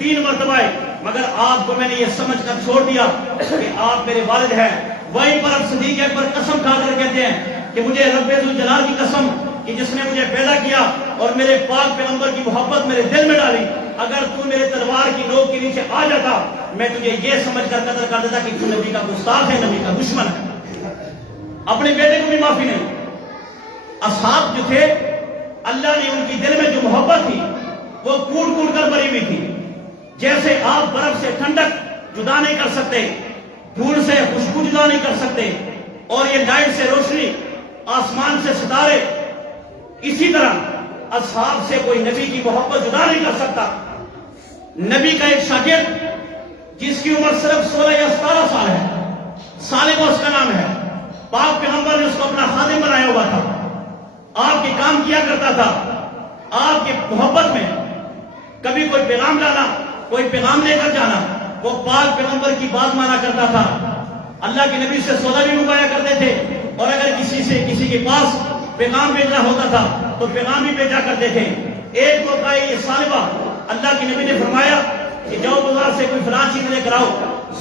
3 مرتبہ آئے, مگر آپ کو میں نے یہ سمجھ کر چھوڑ دیا کہ آپ میرے والد ہیں. وہیں پر اب صدیق اکبر قسم کھا کر کہتے ہیں کہ مجھے رب ذوالجلال کی قسم کہ جس نے مجھے پیدا کیا اور میرے پاک پیغمبر کی محبت میرے دل میں ڈالی, اگر تو میرے تلوار کی نوک کے نیچے آ جاتا میں تجھے یہ سمجھ کر قتل کر دیتا کہ تو نبی کا گستاخ ہے, نبی کا دشمن ہے. اپنے بیٹے کو بھی معافی نہیں. اصحاب جو تھے اللہ نے ان کی دل میں جو محبت تھی وہ کوٹ کوٹ کر بری ہوئی تھی. جیسے آپ برف سے ٹھنڈک جدا نہیں کر سکتے, دھول سے خوشبو جدا نہیں کر سکتے, اور یہ لائٹ سے روشنی, آسمان سے ستارے, اسی طرح اصحاب سے کوئی نبی کی محبت جدا نہیں کر سکتا. نبی کا ایک شاگرد جس کی عمر صرف 16 یا 17 سال ہے, سالم اس کا نام ہے, پاک پیغمبر نے اس کو اپنا خادم بنایا ہوا تھا, آپ کے کام کیا کرتا تھا. آپ کی محبت میں کبھی کوئی پیغام لانا, کوئی پیغام لے کر جانا, وہ پاک پیغمبر کی بات مانا کرتا تھا. اللہ کے نبی سے سودا بھی منگوایا کرتے تھے، اور اگر کسی کے پاس پیغام بھیجنا ہوتا تھا تو پیغام بھی بھیجا کرتے تھے۔ ایک موقع یہ سالبہ اللہ کے نبی نے فرمایا کہ جاؤ بازار سے کوئی فلاں چیز لے کر آؤ،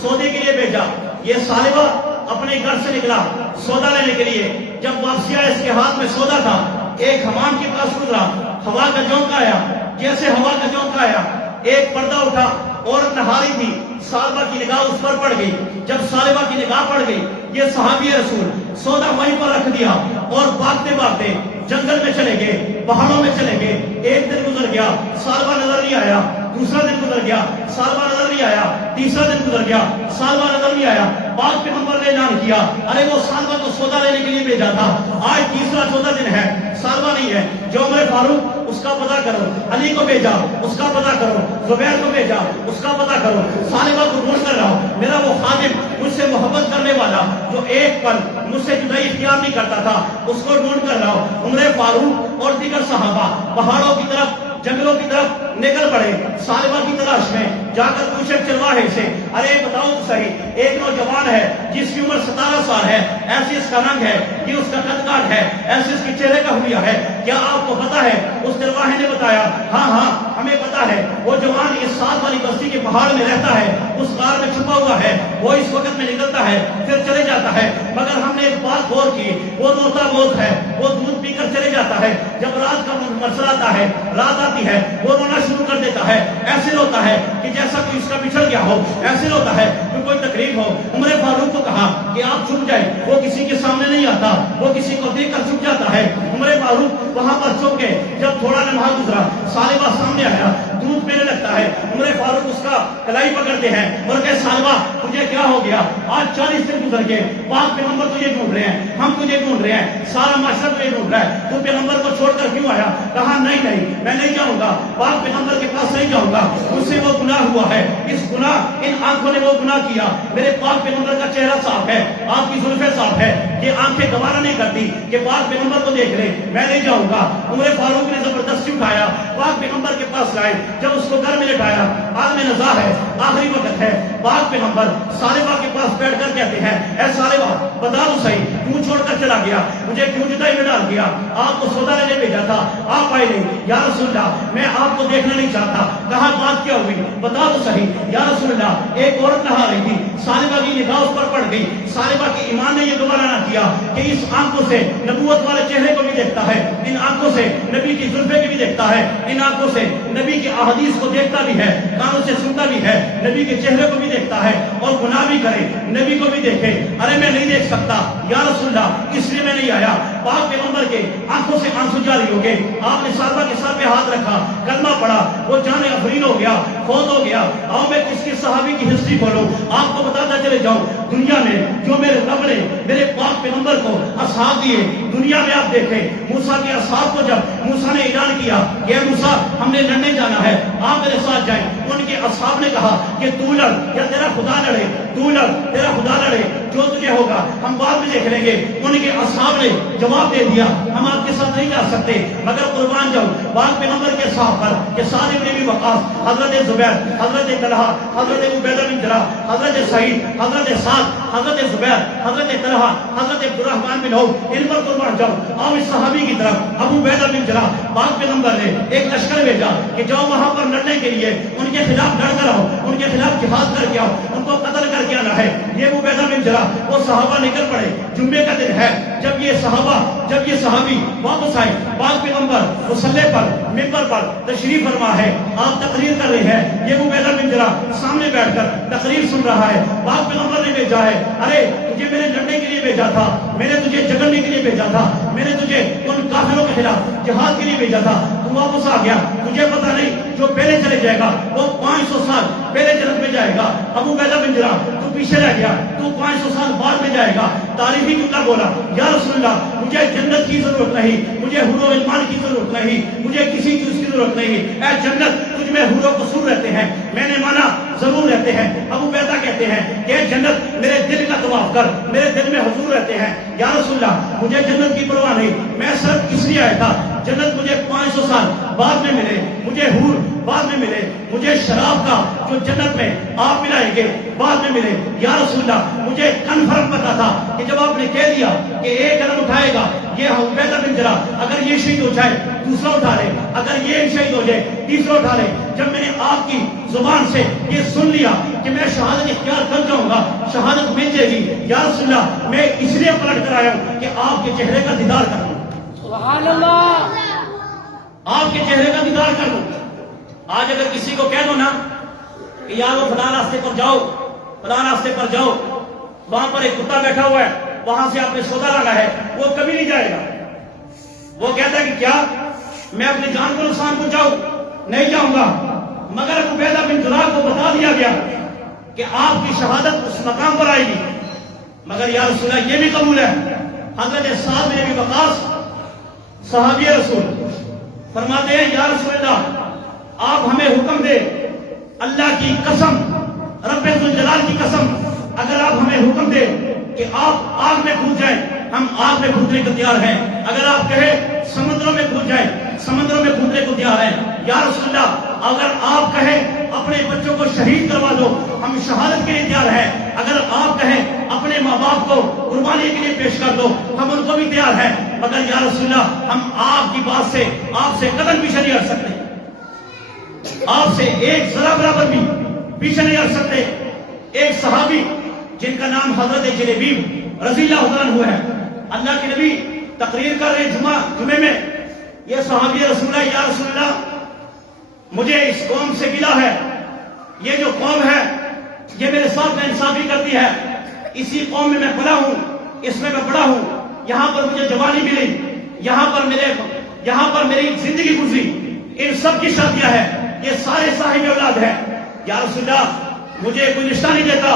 سودے کے لیے بھیجا۔ یہ سالبہ اپنے گھر سے نکلا سودا لینے کے لیے، جب واپسی آیا اس کے ہاتھ میں سودا تھا، ایک حمام کے پاس گزرا، ہوا کا جھونکا آیا، جیسے ہوا کا جھونکا آیا ایک پردہ اٹھا، عورت نہا رہی تھی، سالبہ کی نگاہ اس پر پڑ گئی۔ جب سالبہ کی نگاہ پڑ گئی، یہ صحابی رسول سودا وہیں پر رکھ دیا اور بھاگتے بھاگتے جنگل میں چلے گئے، پہاڑوں میں چلے گئے۔ ایک دن گزر گیا، سالبہ نظر نہیں آیا، دوسرا دن گزر گیا، سالبہ نظر نہیں آیا، تیسرا دن گزر گیا، سالبہ نظر نہیں آیا۔ پاک پیغمبر نے اعلان کیا، ارے وہ سالبہ تو سودا لینے کے لیے بھیجا تھا، آج تیسرا چوتھا دن ہے، سالبہ نہیں ہے۔ جو عمر فاروق اس کا پتہ کرو، علی کو بھیجا اس کا پتہ کرو، زبیر کو بھیجا اس کا پتہ کرو، سالبہ کو ڈھونڈ کر رہا ہوں۔ میرا وہ خادم مجھ سے محبت کرنے والا جو ایک پل مجھ سے جدائی اختیار نہیں کرتا تھا، اس کو ڈھونڈ کر رہا ہوں۔ عمر فاروق اور دیگر صحابہ پہاڑوں کی طرف، جنگلوں کی طرف نکل پڑے سالبہ کی تلاش میں۔ جا کر پوچھے چرواہے سے، ارے بتاؤ تو صحیح، ایک نوجوان ہے جس کی عمر 17 سال ہے، ایسی اس کا رنگ ہے، یہ اس کا قد کاٹ ہے، ایسے اس کے چہرے کا حلیہ ہے، کیا آپ کو پتا ہے؟ اس چرواہے نے بتایا، ہاں ہاں ہمیں پتا ہے، وہ جوان اس ساتھ والی بستی کے پہاڑ میں رہتا ہے، اس غار میں چھپا ہوا ہے، وہ اس وقت میں نکلتا ہے پھر چلے جاتا ہے، مگر ہم نے ایک بات غور کی، وہ روتا بہت ہے، وہ دودھ پی کر چلے جاتا ہے، جب رات کا مسئلہ آتا ہے، رات آتی ہے، وہ رونا شروع کر دیتا ہے، ایسے روتا ہے کہ جیسا کوئی اس کا بچھڑ گیا ہو، ایسے روتا ہے کہ کوئی تکلیف ہو۔ عمر فاروق کو کہا کہ آپ چھپ جائیں، وہ کسی کے سامنے نہیں آتا، وہ کسی کو دیکھ کر چھپ جاتا ہے۔ عمر فاروق وہاں پر چھپ گئے، جب تھوڑا لمحہ گزرا، سالبہ سامنے آیا، دودھ پینے لگتا ہے۔ عمر فاروق اس کا کلائی پکڑتے ہیں اور کہے، سالبہ تجھے کیا ہو گیا؟ آج 40 دن گزر گئے، پاک پیغمبر تجھے ڈھونڈ رہے ہیں، ہم تجھے ڈھونڈ رہے ہیں، سارا معاشرہ تجھے ڈھونڈ رہا ہے، تو پیغمبر کو چھوڑ کر کیوں آیا؟ کہا نہیں میں نہیں جاؤں گا، پاک پیغمبر کے پاس نہیں جاؤں گا، مجھ سے وہ گناہ ہوا ہے، اس گناہ، ان آنکھوں نے وہ گناہ کیا، میرے پاک پیغمبر کا چہرہ صاف ہے، آپ کی زلفیں صاف ہے، یہ آنکھیں گوارا نہیں کرتی کہ پاک پیغمبر کو دیکھ لیں، میں نہیں جاؤں گا۔ عمر فاروق نے زبردستی اٹھایا، پاک پیغمبر کے پاس لائے، جب اس کو گھر میں لٹایا، عالم نزاع ہے، آخری وقت ہے، پاک پیغمبر سالبہ کے پاس بیٹھ کر کہتے ہیں، اے سالبہ بتا دو صحیح، کیوں چھوڑ کر چلا گیا، مجھے کیوں جدائی میں ڈال دیا؟ آپ کو سودا لینے بھیجا تھا، آپ آئے نہیں، یا رسول اللہ میں آپ کو دیکھنا نہیں چاہتا۔ کہا بات کیا ہوئی، بتا دو صحیح۔ یا رسول اللہ ایک عورت نہا رہی تھی، سالبہ کی نگاہ اس پر پڑ گئی، سالبہ کی ایمان نے یہ گوارا نہ کیا کہ اس آنکھوں سے نبوت والے چہرے کو بھی دیکھتا ہے، ان آنکھوں سے نبی کی زلفیں کو بھی دیکھتا ہے، ان آنکھوں سے نبی کی احادیث کو دیکھتا بھی ہے، کانوں سے سنتا بھی ہے، نبی کے چہرے کو بھی دیکھتا ہے، اور گناہ بھی کرے نبی کو بھی دیکھے۔ ارے میں نہیں دیکھ سکتا یا رسول اللہ، اس لیے میں نہیں آیا۔ پاک پیغمبر کے آنکھوں سے آنسو جاری ہو گئے، آپ نے صحابہ کے سر پہ ہاتھ رکھا، کلمہ پڑھا، وہ جانے افرین ہو گیا، فوت ہو گیا۔ آؤ میں اس کے صحابی کی ہسٹری کھولوں، آپ کو بتاتا چلے جاؤں، دنیا میں جو میرے رب نے میرے پاک پیغمبر کو اصحاب دیے، دنیا میں آپ دیکھیں موسیٰ کے اصحاب کو جب موسیٰ نے اعلان کیا کہ اے موسیٰ ہم نے لڑنے جانا ہے، آپ میرے ساتھ جائیں، ان کے اصحاب نے کہا کہ تو لڑ یا تیرا خدا لڑے، تو لڑ تیرا خدا لڑے، جو تجھے ہوگا ہم بعد میں دیکھ لیں گے۔ ان کے اصحاب نے جواب دے دیا ہم آپ کے ساتھ نہیں جا سکتے، مگر قربان جاؤ پاک پیغمبر کے صاحب پر کہ سعد بن ابی وقاص، حضرت زبیر، حضرت طلحہ، حضرت عبیدہ بن جراح، حضرت سعید، حضرت سعد، حضرت زبیر، حضرت طلحہ، حضرت عبد الرحمن بن عوف، ان پر قربان جاؤ۔ آؤ اس صحابی کی طرف، ابو عبیدہ بن جراح، پاک پیغمبر نے ایک لشکر بھیجا کہ جاؤ وہاں پر لڑنے کے لیے، ان کے خلاف لڑ کر آؤ، ان کے خلاف جہاد کر کے آؤ، ان کو قتل کر کے آنا ہے۔ یہ ابو عبیدہ بن جراح وہ صحابہ نکل پڑے، جمعے کا دن ہے، جب یہ صحابی واپس آئے، پاک پیغمبر مصلی پر، منبر پر تشریف فرما ہے، آپ تقریر کر رہے ہیں، یہ ابو عبیدہ بن جراح سامنے بیٹھ کر تقریر سن رہا ہے۔ پاک پیغمبر نے بھیجا ہے، ارے تجھے میں نے لڑنے کے لیے بھیجا تھا، میں نے تجھے جگڑنے کے لیے بھیجا تھا، میں نے تجھے ان کافروں کے خلاف جہاد کے لیے بھیجا تھا، تو واپس آ گیا، تجھے پتہ نہیں جو پہلے چلے جائے گا وہ 500 سال پہلے جنت میں جائے گا۔ ابو عبیدہ بن جراح تو پیچھے رہ گیا، تو 500 سال بعد میں جائے گا۔ تاریخی جملہ بولا، یا رسول اللہ مجھے جنت کی ضرورت نہیں، مجھے حور و غلمان کی ضرورت نہیں، مجھے کسی چیز کی ضرورت نہیں، اے جنت تجھ میں حور و قصور رہتے ہیں، میں نے مانا ضرور رہتے ہیں۔ ابو عبیدہ کہتے ہیں کہ اے جنت میرے دل کا طواف کر، میرے دل میں حضور رہتے ہیں۔ یا رسول اللہ مجھے جنت کی پرواہ نہیں، میں صرف اس لیے آیا تھا جنت مجھے 500 سال بعد میں ملے، مجھے حور بعد میں ملے، مجھے شراب کا جو جنت میں آپ ملائیں گے بعد میں ملے۔ یا رسول اللہ مجھے کنفرم پتا تھا کہ جب آپ نے کہہ دیا کہ ایک قدم اٹھائے گا یہ عبیدہ بن جراح، اگر یہ شہید ہو جائے دوسرا اٹھا لے، اگر یہ شہید ہو جائے تیسرا اٹھا لے، جب میں نے آپ کی زبان سے یہ سن لیا کہ میں شہادت اختیار کر جاؤں گا، شہادت مل جائے گی، یا رسول اللہ میں اس لیے پلٹ کر آیا ہوں کہ آپ کے چہرے کا دیدار کروں، سبحان اللہ، آپ کے چہرے کا دیدار کروں۔ آج اگر کسی کو کہہ دو نا کہ یار وہ فلاں راستے پر جاؤ، فلاں راستے پر جاؤ، وہاں پر ایک کتا بیٹھا ہوا ہے، وہاں سے آپ نے سودا لانا ہے، وہ کبھی نہیں جائے گا۔ وہ کہتا ہے کہ کیا میں اپنی جان کو نقصان پہنچاؤں؟ نہیں جاؤں گا۔ مگر عبیدہ بن جراح کو بتا دیا گیا کہ آپ کی شہادت اس مقام پر آئے گی، مگر یا رسول اللہ یہ بھی قبول ہے۔ حضرت سعد بن ابی وقاص صحابی رسول فرماتے ہیں یا رسول اللہ آپ ہمیں حکم دے، اللہ کی قسم، رب ذوالجلال کی قسم، اگر آپ ہمیں حکم دے کہ آپ آگ میں کود جائیں ہم آگ میں کودنے کو تیار ہیں، اگر آپ کہیں سمندروں میں کود جائیں سمندروں میں کودنے کو تیار ہیں۔ یا رسول اللہ اگر آپ کہیں اپنے بچوں کو شہید کروا دو ہم شہادت کے لیے تیار ہیں، اگر آپ کہیں اپنے ماں باپ کو قربانی کے لیے پیش کر دو ہم ان کو بھی تیار ہیں، مگر یا رسول اللہ ہم آپ کی بات سے آپ سے قدم پیچھے نہیں ہٹ سکتے، آپ سے ایک ذرا برابر بھی پیچھے نہیں ہٹ سکتے۔ ایک صحابی جن کا نام حضرت جلیبیب رضی اللہ عنہ ہے، اللہ کے نبی تقریر کر رہے جمعے میں، یہ صحابی رسول اللہ یا رسول اللہ مجھے اس قوم سے گلہ ہے، یہ جو قوم ہے یہ میرے ساتھ ناانصافی کرتی ہے، اسی قوم میں پلا ہوں، اس میں بڑا ہوں، یہاں پر مجھے جوانی ملی، یہاں پر میری زندگی گزری، ان سب کی شادیاں ہیں، یہ سارے صاحب اولاد ہیں، یا رسول اللہ مجھے کوئی رشتہ نہیں دیتا،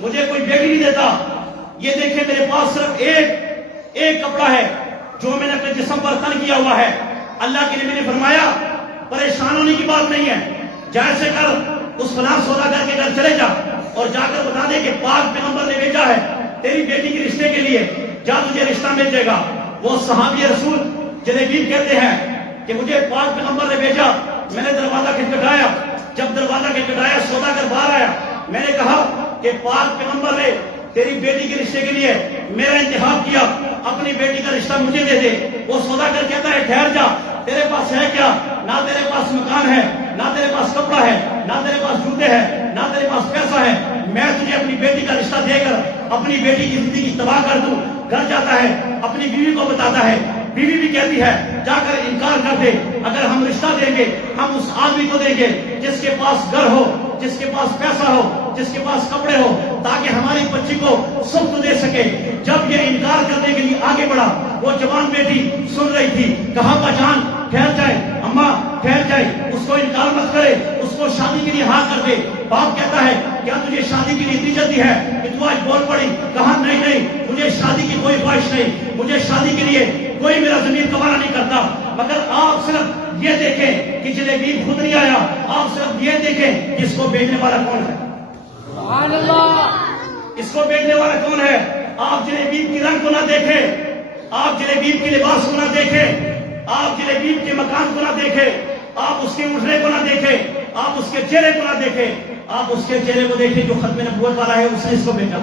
مجھے کوئی بیٹی نہیں دیتا، یہ دیکھیں میرے پاس صرف ایک کپڑا ہے جو میں نے اپنے جسم پر تن کیا ہوا ہے۔ اللہ کے نبی نے فرمایا پریشان ہونے کی بات نہیں ہے، جیسے کر اس فلاں سوداگر کے گھر چلے جا اور جا کر بتا دے کہ پاک پیغمبر نے بھیجا ہے تیری بیٹی کے رشتے کے لیے، جا تجھے رشتہ مل جائے گا۔ وہ صحابی رسول جلیبیب کہتے ہیں کہ مجھے پاک پیغمبر نے بھیجا، میں نے دروازہ کھٹکھٹایا، جب دروازہ کھٹکھٹایا سوداگر باہر آیا، میں نے کہا کہ پاک پیغمبر نے تیری بیٹی کے رشتے کے لیے میرا انتخاب کیا، اپنی بیٹی کا رشتہ مجھے دے دے۔ وہ سوداگر کہتا ہے ٹھہر جا، تیرے پاس ہے کیا؟ نہ تیرے پاس مکان ہے، نہ تیرے پاس کپڑا ہے، نہ تیرے پاس جوتے ہیں، نہ تیرے پاس پیسہ ہے، میں تجھے اپنی بیٹی کا رشتہ دے کر اپنی بیٹی کی زندگی تباہ کر دوں۔ گھر جاتا ہے اپنی بیوی کو بتاتا ہے، بیوی بھی کہتی ہے جا کر انکار کر دے، اگر ہم رشتہ دیں گے ہم اس آدمی کو دیں گے جس کے پاس گھر ہو، جس کے پاس پیسہ ہو، جس کے پاس کپڑے ہو، تاکہ ہماری بچی کو سخت دے سکے۔ جب یہ انکار کرنے کے لیے آگے بڑھا، وہ جوان بیٹی سن رہی تھی، کہا جان ٹھہر جائے، اماں ٹھہر جائے، اس کو انکار مت کرے، اس کو شادی کے لیے ہاں کر دے۔ باپ کہتا ہے کیا تجھے شادی کے لیے اتنی جلدی ہے کہ تو آج بول پڑی؟ کہا نہیں، مجھے شادی کی کوئی خواہش نہیں، مجھے شادی کے لیے کوئی میرا ضمیر گوارا نہیں کرتا، مگر آپ صرف یہ دیکھیں کہ جلیبیب خود نہیں آیا، آپ صرف یہ دیکھیں کہ اس کو بیچنے والا کون ہے، سبحان اللہ، اس کو بیچنے والا کون ہے۔ آپ جلیبیب کی رنگ کو نہ دیکھیں، آپ جلیبیب کے لباس کو نہ دیکھیں، آپ جلیبیب کے مکان کو نہ دیکھیں، آپ اس کے اٹھنے کو نہ دیکھیں، آپ اس کے چہرے کو نہ دیکھیں، آپ اس کے چہرے کو دیکھیں جو ختم نبوت والا ہے، اس نے اس کو بھیجا۔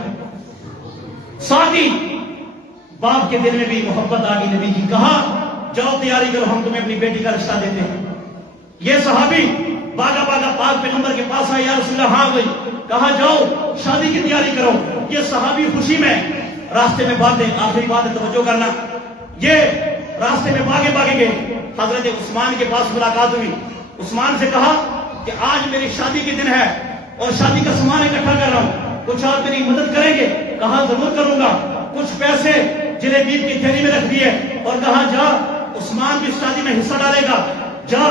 ساتھ ہی باپ کے دل میں بھی محبت آ گئی نبی کی، کہا جاؤ تیاری کرو، ہم تمہیں اپنی بیٹی کا رشتہ دیتے ہیں۔ یہ صحابی باغا پاک پیغمبر کے پاس آئے، یا رسول اللہ ہاں گئی، کہا جاؤ شادی کی تیاری کرو۔ یہ صحابی خوشی میں راستے میں باتیں، آخری بات ہے توجہ کرنا، یہ راستے میں باگے گئے، حضرت عثمان کے پاس ملاقات ہوئی، عثمان سے کہا کہ آج میری شادی کے دن ہے اور شادی کا سامان اکٹھا کر رہا ہوں، کچھ آپ میری مدد کریں گے؟ کہا ضرور کروں گا۔ کچھ پیسے جلیبیب کی تھیلی میں رکھ دیے اور کہا جا عثمان بھی شادی میں حصہ ڈالے گا، جا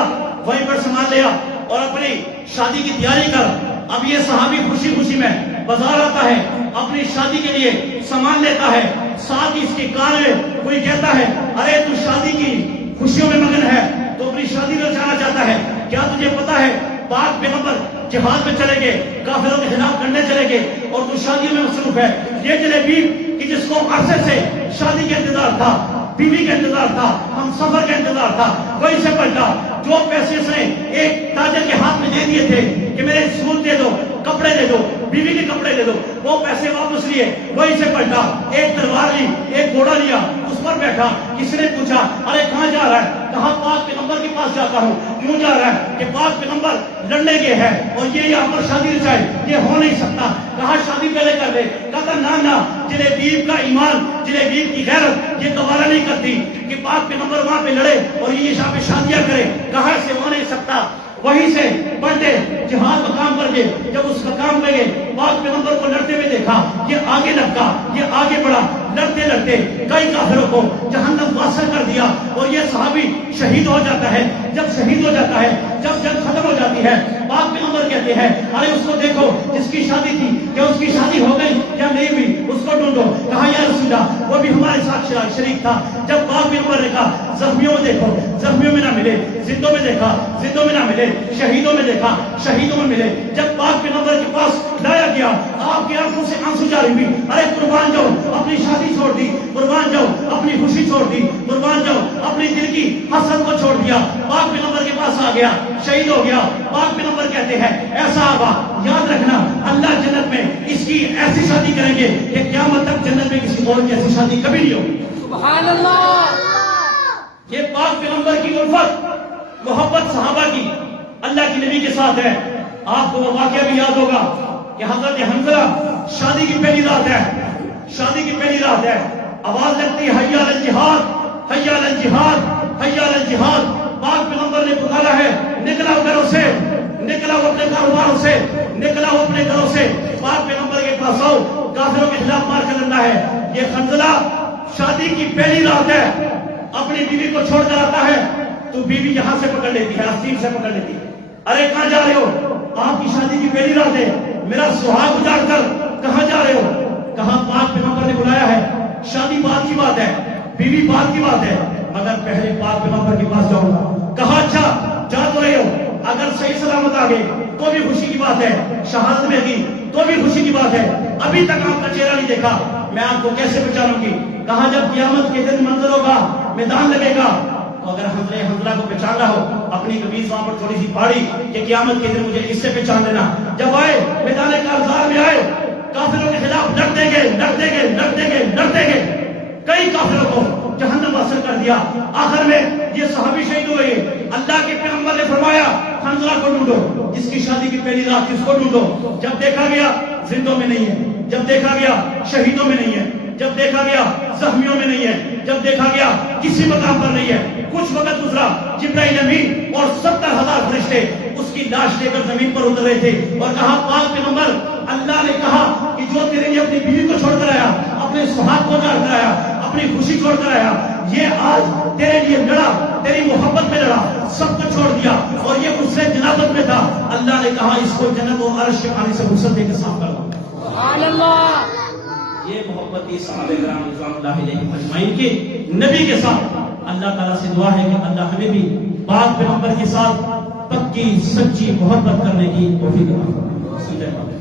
وہیں پر سامان لیا اور اپنی شادی کی تیاری کر۔ اب یہ صحابی خوشی میں بازار آتا ہے، اپنی شادی کے لیے سامان لیتا ہے، ساتھ ہی اس کے کان میں کوئی کہتا ہے ارے تو شادی کی خوشیوں میں مگن ہے، تو اپنی شادی میں جانا چاہتا ہے، کیا تجھے پتا ہے پاک پیغمبر جہاد میں چلے گئے، کافروں کے خلاف لڑنے چلے گئے اور تو شادی میں مصروف ہے۔ یہ جلیبیب کہ جس کو عرصے سے شادی کے انتظار تھا، بیوی کا انتظار تھا، ہم سفر کا انتظار تھا، وہی سے پلٹا جو پیسے اس نے ایک تاجر کے ہاتھ میں دے دیے تھے کہ میرے سوٹ دے دو، کپڑے دے دو، بیوی کے کپڑے دے دو، وہ پیسے واپس لیے، وہی سے پلٹا ایک تلوار لی، ایک گھوڑا لیا، اس پر بیٹھا، کسی نے پوچھا ارے کہاں جا رہا ہے؟ کہا پاک پیغمبر کے پاس جاتا ہوں۔ کیوں جا رہا ہے؟ کہ پاک پیغمبر لڑنے کے ہے اور یہ یہاں پر شادی رچائے، یہ ہو نہیں سکتا۔ کہا شادی پہلے کر دے، کہا نہ جنہیں بیوی کا ایمان، جنہیں بیوی کی غیرت یہ گوارا نہیں کرتی کہ پاک پیغمبر وہاں پہ لڑے اور یہ یہاں پہ شادیاں کرے، کہا سے ہو نہیں سکتا۔ وہیں سے بڑھتے جہاد مقام پر گئے، جب اس مقام پہ گئے پاک پیغمبر کو لڑتے ہوئے دیکھا، یہ آگے لگتا، یہ آگے بڑھا، لڑتے لڑتے کئی کافروں کو جہنم واصل کر دیا اور یہ صحابی شہید ہو جاتا ہے۔ جب شہید ہو جاتا ہے، جب جنگ ختم ہو جاتی ہے، پاک پیغمبر کہتے ہیں ارے اس کو دیکھو جس کی شادی تھی، کیا اس کی شادی ہو گئی یا نہیں ہوئی؟ اس کو ڈھونڈو۔ کہا یا رسول اللہ وہ بھی ہمارے ساتھ شریک تھا۔ جب پاک پیغمبر نے کہا زخمیوں میں دیکھو، زخمیوں میں نہ ملے، زندوں میں دیکھا، زندوں میں نہ ملے، شہیدوں میں دیکھا، شہیدوں میں ملے۔ جب پاک پیغمبر کے پاس لایا گیا، آپ کی آنکھوں سے آنسو جاری ہوئی، ارے قربان جاؤ، اپنی شادی چھوڑ دی، قربان جاؤ، اپنی خوشی چھوڑ دی، قربان جاؤ، اپنی دل کی حسرت کو چھوڑ دیا، پاک پیغمبر کے پاس آ گیا، شہید ہو گیا۔ پاک پیغمبر کہتے ہیں ایسا آبا یاد رکھنا اللہ جنت میں اس کی ایسی شادی کریں گے کہ قیامت تک جنت میں کسی اور کی ایسی شادی کبھی نہیں ہوگی۔ سبحان اللہ۔ یہ پاک پیغمبر کی الفت، محبت صحابہ کی اللہ کے نبی کے ساتھ ہے۔ آپ کو وہ واقعہ بھی یاد ہوگا کہ حضرت حنظلہ شادی کی پہلی رات ہے، شادی کی پہلی رات ہے، آواز لگتی ہے حی علی الجہاد، حی علی الجہاد، حی علی الجہاد۔ پاک پیغمبر نے پکارا ہے نکلا ہو گھروں سے، نکلا ہو اپنے کاروباروں سے، نکلا ہو اپنے گھروں سے، پاک پیغمبر کے پاس آؤ، کافروں کے خلاف مار کر لڑنا ہے۔ یہ حنظلہ شادی کی پہلی رات ہے، اپنی بیوی کو چھوڑ کر آتا ہے تو بیوی یہاں سے پکڑ لیتی ہے، آستین سے پکڑ لیتی ہے۔ ارے کہاں جا رہے ہو؟ آپ کی شادی کی پہلی رات ہے، میرا سہاگ اجاڑ کر کہاں جا رہے ہو؟ کہا پاک پیغمبر نے بلایا ہے، شادی بعد کی بات ہے، بیوی بعد کی بات ہے، مگر پہلے پاک پیغمبر کے پاس جاؤں گا۔ کہا اچھا جا تو رہے ہو، اگر صحیح سلامت آ گئے تو بھی خوشی کی بات ہے، شہادت میں گئی تو بھی خوشی کی بات ہے، ابھی تک آپ کا چہرہ نہیں دیکھا، میں آپ کو کیسے پہچانوں گی؟ کہا جب قیامت کے دن منظر ہوگا، میدان لگے گا، تو اگر حنظلہ کو پہچانا ہو اپنی قمیض وہاں پر تھوڑی سی پھاڑی کہ قیامت کے دن مجھے اس سے پہچان لینا۔ جب آئے میدان کارزار میں آئے، کافروں کے خلاف لڑتے گئے، لڑتے گئے، لڑتے گئے، لڑتے گئے، کئی کافروں کو جہنم واصل کر دیا۔ آخر میں یہ صحابی شہید ہوئے۔ اللہ کے پیغمبر نے فرمایا حنظلہ کو ڈھونڈو، جس کی شادی کی پہلی رات اس کو ڈھونڈو۔ جب دیکھا گیا زندوں میں نہیں ہے، جب دیکھا گیا شہیدوں میں نہیں ہے، جب دیکھا گیا زخمیوں میں نہیں ہے، جب دیکھا گیا کسی مقام پر نہیں ہے۔ کچھ وقت گزرا، جبرائیل امین اور 70,000 فرشتے اس کی لاش لے کر زمین پر اتر رہے تھے اور کہا پاک پیغمبر اللہ نے کہا کہ جو تیرے لیے اپنی بیوی کو چھوڑ کر آیا، اپنے سہاگ کو چھوڑ کر آیا، اپنی خوشی چھوڑ کر آیا، یہ آج تیرے لیے لڑا، تیری محبت میں لڑا، سب کو چھوڑ دیا اور یہ مجھ سے جنابت میں تھا۔ اللہ نے کہا اس کو جنت و عرش کے پانی سے غسل دے کے صاف کر دو۔ سبحان اللہ۔ یہ محبت تھی صحابہ کرام رضوان اللہ علیہم اجمعین کی نبی کے ساتھ۔ اللہ تعالیٰ سے دعا ہے کہ اللہ ہمیں بھی پاک پیغمبر کے ساتھ پکی سچی محبت کرنے کی توفیق عطا فرمائے۔